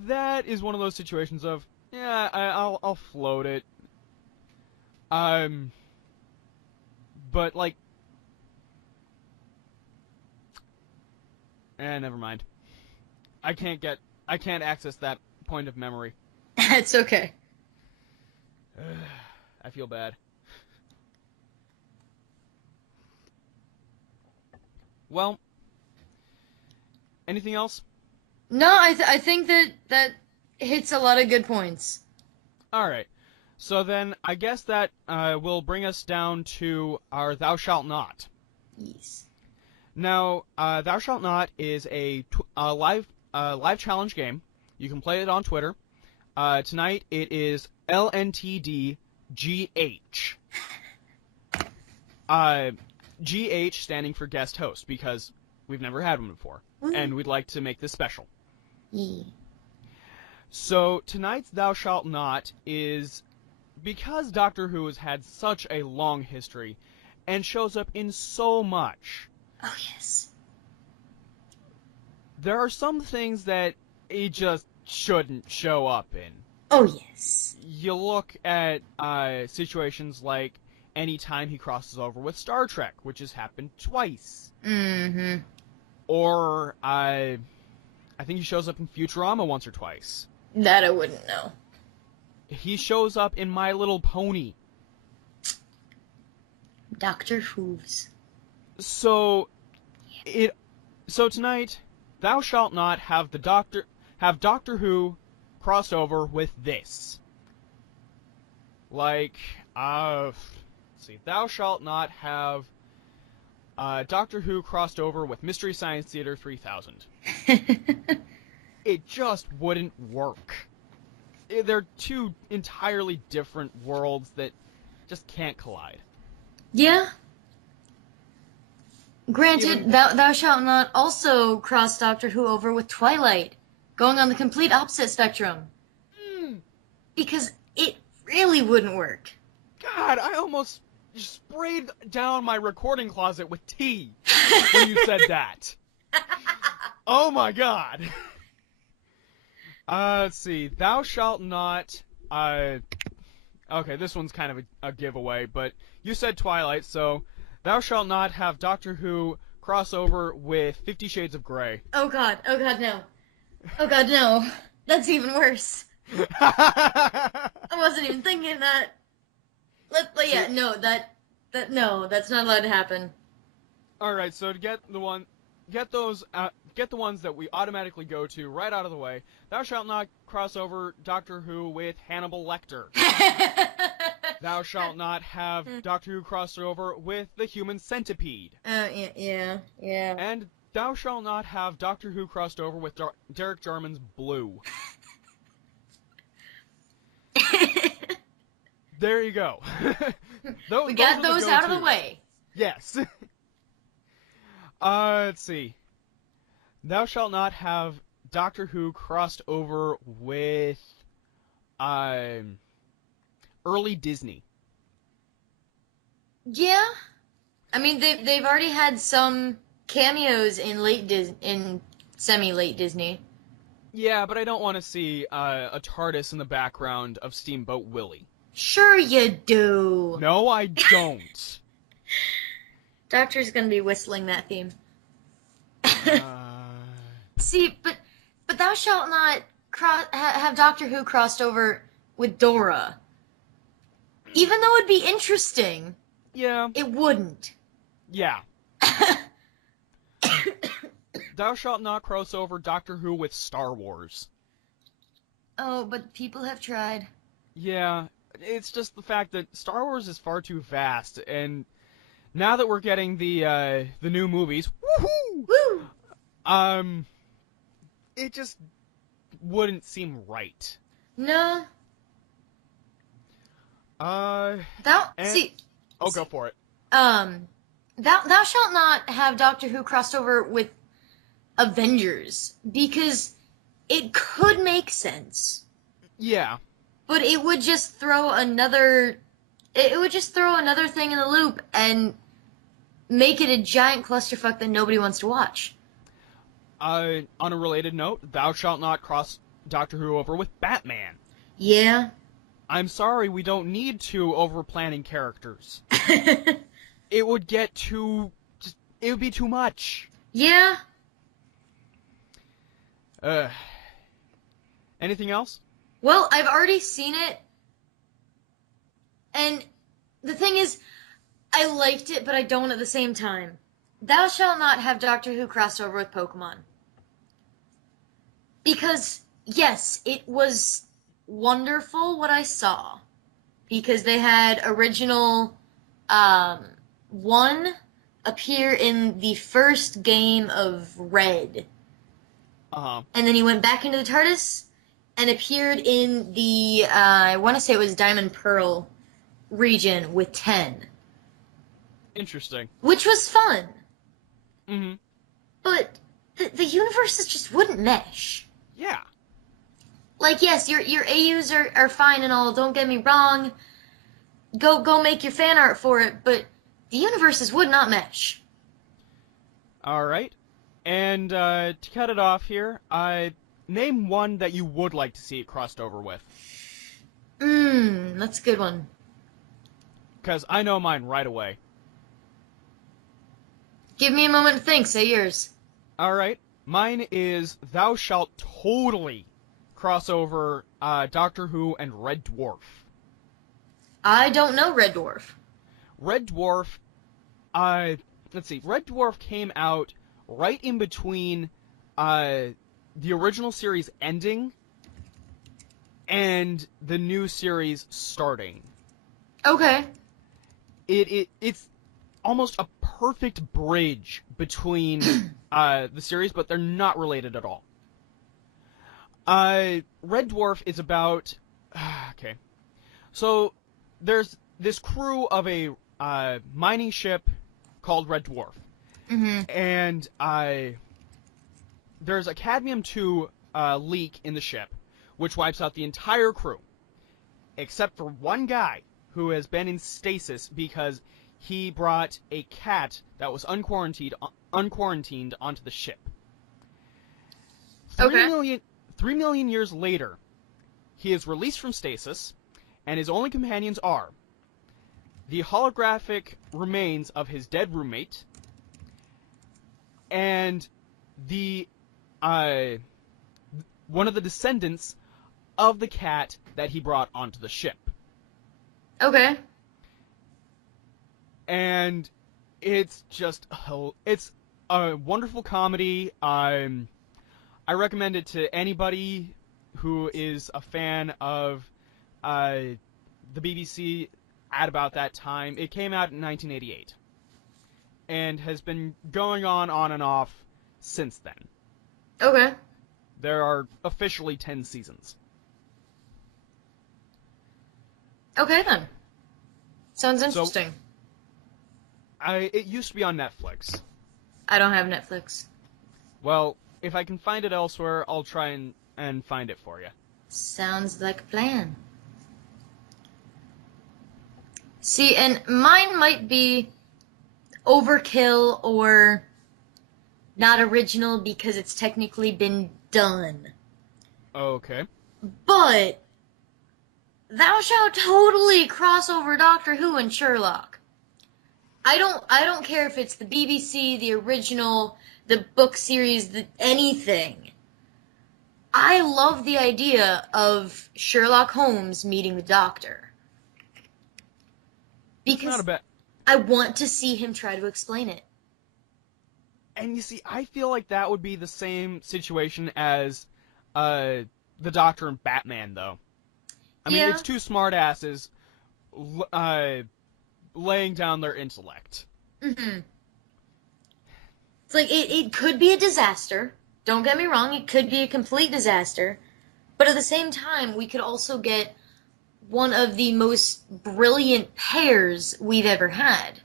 that is one of those situations of, yeah, I'll float it. But, like... never mind. I can't access that point of memory. It's okay. I feel bad. Well, anything else? No, I think that hits a lot of good points. Alright. So then, I guess that will bring us down to our Thou Shalt Not. Yes. Now, Thou Shalt Not is a live challenge game. You can play it on Twitter. Tonight it is LNTDGH. GH standing for guest host, because we've never had one before, and we'd like to make this special. Yeah. So tonight's Thou Shalt Not is because Doctor Who has had such a long history and shows up in so much. Oh, yes. There are some things that he just shouldn't show up in. Oh, yes. You look at situations like any time he crosses over with Star Trek, which has happened twice. Or I think he shows up in Futurama once or twice. That I wouldn't know. He shows up in My Little Pony. Dr. Hooves. So tonight, Thou Shalt Not have Doctor Who crossed over with this. Like, let's see, Thou Shalt Not have Doctor Who crossed over with Mystery Science Theater 3000. it just wouldn't work. They're two entirely different worlds that just can't collide. Yeah. Granted, thou shalt not also cross Doctor Who over with Twilight, going on the complete opposite spectrum. Because it really wouldn't work. God, I almost sprayed down my recording closet with tea when you said that. Oh my god. Let's see. Thou shalt not. Okay, this one's kind of a giveaway, but you said Twilight, so thou shalt not have Doctor Who crossover with 50 Shades of Grey. Oh god, no. Oh god, no. That's even worse. I wasn't even thinking that. Yeah, no, no, that's not allowed to happen. Alright, so to get the ones that we automatically go to right out of the way, thou shalt not cross over Doctor Who with Hannibal Lecter. Thou shalt not have Doctor Who crossover with the Human Centipede. Yeah. And thou shalt not have Doctor Who crossed over with Derek Jarman's Blue. There you go. We got those out of the way. Yes. Let's see. Thou shalt not have Doctor Who crossed over with early Disney. Yeah. I mean, they've already had some cameos in semi-late Disney. Yeah, but I don't want to see a TARDIS in the background of Steamboat Willie. Sure you do. No, I don't. Doctor's gonna be whistling that theme. See, but thou shalt not have Doctor Who crossed over with Dora. Even though it'd be interesting, Yeah. it wouldn't. Yeah. Thou shalt not cross over Doctor Who with Star Wars. Oh, but people have tried. Yeah, it's just the fact that Star Wars is far too vast, and now that we're getting the new movies, woohoo! Woo! It just wouldn't seem right. No. Oh, go for it. Thou shalt not have Doctor Who crossed over with Avengers, because it could make sense. Yeah. But it would just throw another thing in the loop and make it a giant clusterfuck that nobody wants to watch. On a related note, thou shalt not cross Doctor Who over with Batman. Yeah. I'm sorry, we don't need two over-planning characters. It would get it would be too much. Yeah. Anything else? Well, I've already seen it, and the thing is, I liked it, but I don't at the same time. Thou shalt not have Doctor Who crossed over with Pokemon. Because, yes, it was wonderful what I saw. Because they had original, one appear in the first game of Red. Uh-huh. And then he went back into the TARDIS and appeared in the, I want to say it was Diamond Pearl region with 10. Interesting. Which was fun. Mm-hmm. But the universes just wouldn't mesh. Yeah. Like, yes, your AUs are fine and all, don't get me wrong. Go make your fan art for it, but the universes would not mesh. Alright. And, to cut it off here, name one that you would like to see it crossed over with. That's a good one. Because I know mine right away. Give me a moment to think, say yours. Alright. Mine is thou shalt totally cross over Doctor Who and Red Dwarf. I don't know Red Dwarf. Red Dwarf, let's see, Red Dwarf came out right in between the original series ending and the new series starting. Okay. It's almost a perfect bridge between the series, but they're not related at all. Red Dwarf is about... Okay. So, there's this crew of a mining ship called Red Dwarf. Mm-hmm. And there's a cadmium-2 leak in the ship, which wipes out the entire crew. Except for one guy who has been in stasis because he brought a cat that was unquarantined onto the ship. Okay. 3 million years later, he is released from stasis, and his only companions are the holographic remains of his dead roommate and the one of the descendants of the cat that he brought onto the ship. Okay. And it's a wonderful comedy. I recommend it to anybody who is a fan of the BBC at about that time. It came out in 1988 and has been going on and off since then. Okay. There are officially 10 seasons. Okay, then. Sounds interesting. It used to be on Netflix. I don't have Netflix. Well, if I can find it elsewhere, I'll try and find it for you. Sounds like a plan. See, and mine might be overkill or not original because it's technically been done. Okay. But thou shalt totally cross over Doctor Who and Sherlock. I don't care if it's the BBC, the original, the book series, anything. I love the idea of Sherlock Holmes meeting the Doctor. Because not a bad... I want to see him try to explain it. And you see, I feel like that would be the same situation as the Doctor and Batman, though. I mean, it's two smartasses laying down their intellect. Mm-hmm. It's like, it could be a disaster. Don't get me wrong, it could be a complete disaster. But at the same time, we could also get one of the most brilliant pairs we've ever had.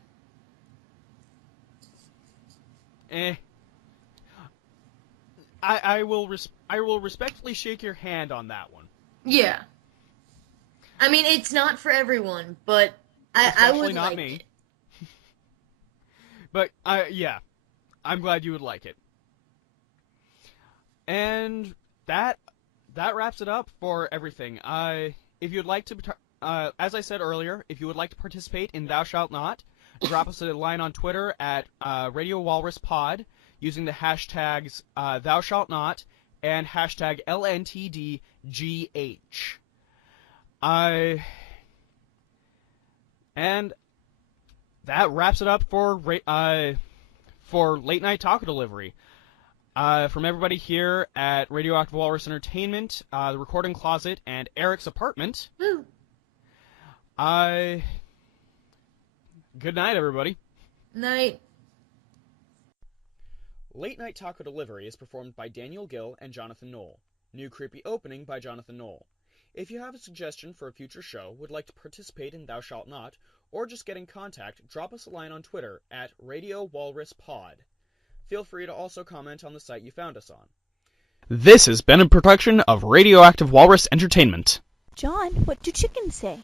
I will respectfully shake your hand on that one. Yeah. I mean, it's not for everyone, but I would not like me. it. But, yeah. I'm glad you would like it. And that wraps it up for everything. If you'd like to, as I said earlier, if you would like to participate in Thou Shalt Not, drop us a line on Twitter at Radio Walrus Pod using the hashtags Thou Shalt Not and hashtag LNTDGH. And that wraps it up for Late Night Taco Delivery. From everybody here at Radioactive Walrus Entertainment, the Recording Closet, and Eric's apartment. Woo. Good night, everybody. Night. Late Night Taco Delivery is performed by Daniel Gill and Jonathan Knoll. New creepy opening by Jonathan Knoll. If you have a suggestion for a future show, would like to participate in Thou Shalt Not, or just get in contact, drop us a line on Twitter at Radio Walrus Pod. Feel free to also comment on the site you found us on. This has been a production of Radioactive Walrus Entertainment. John, what do chickens say?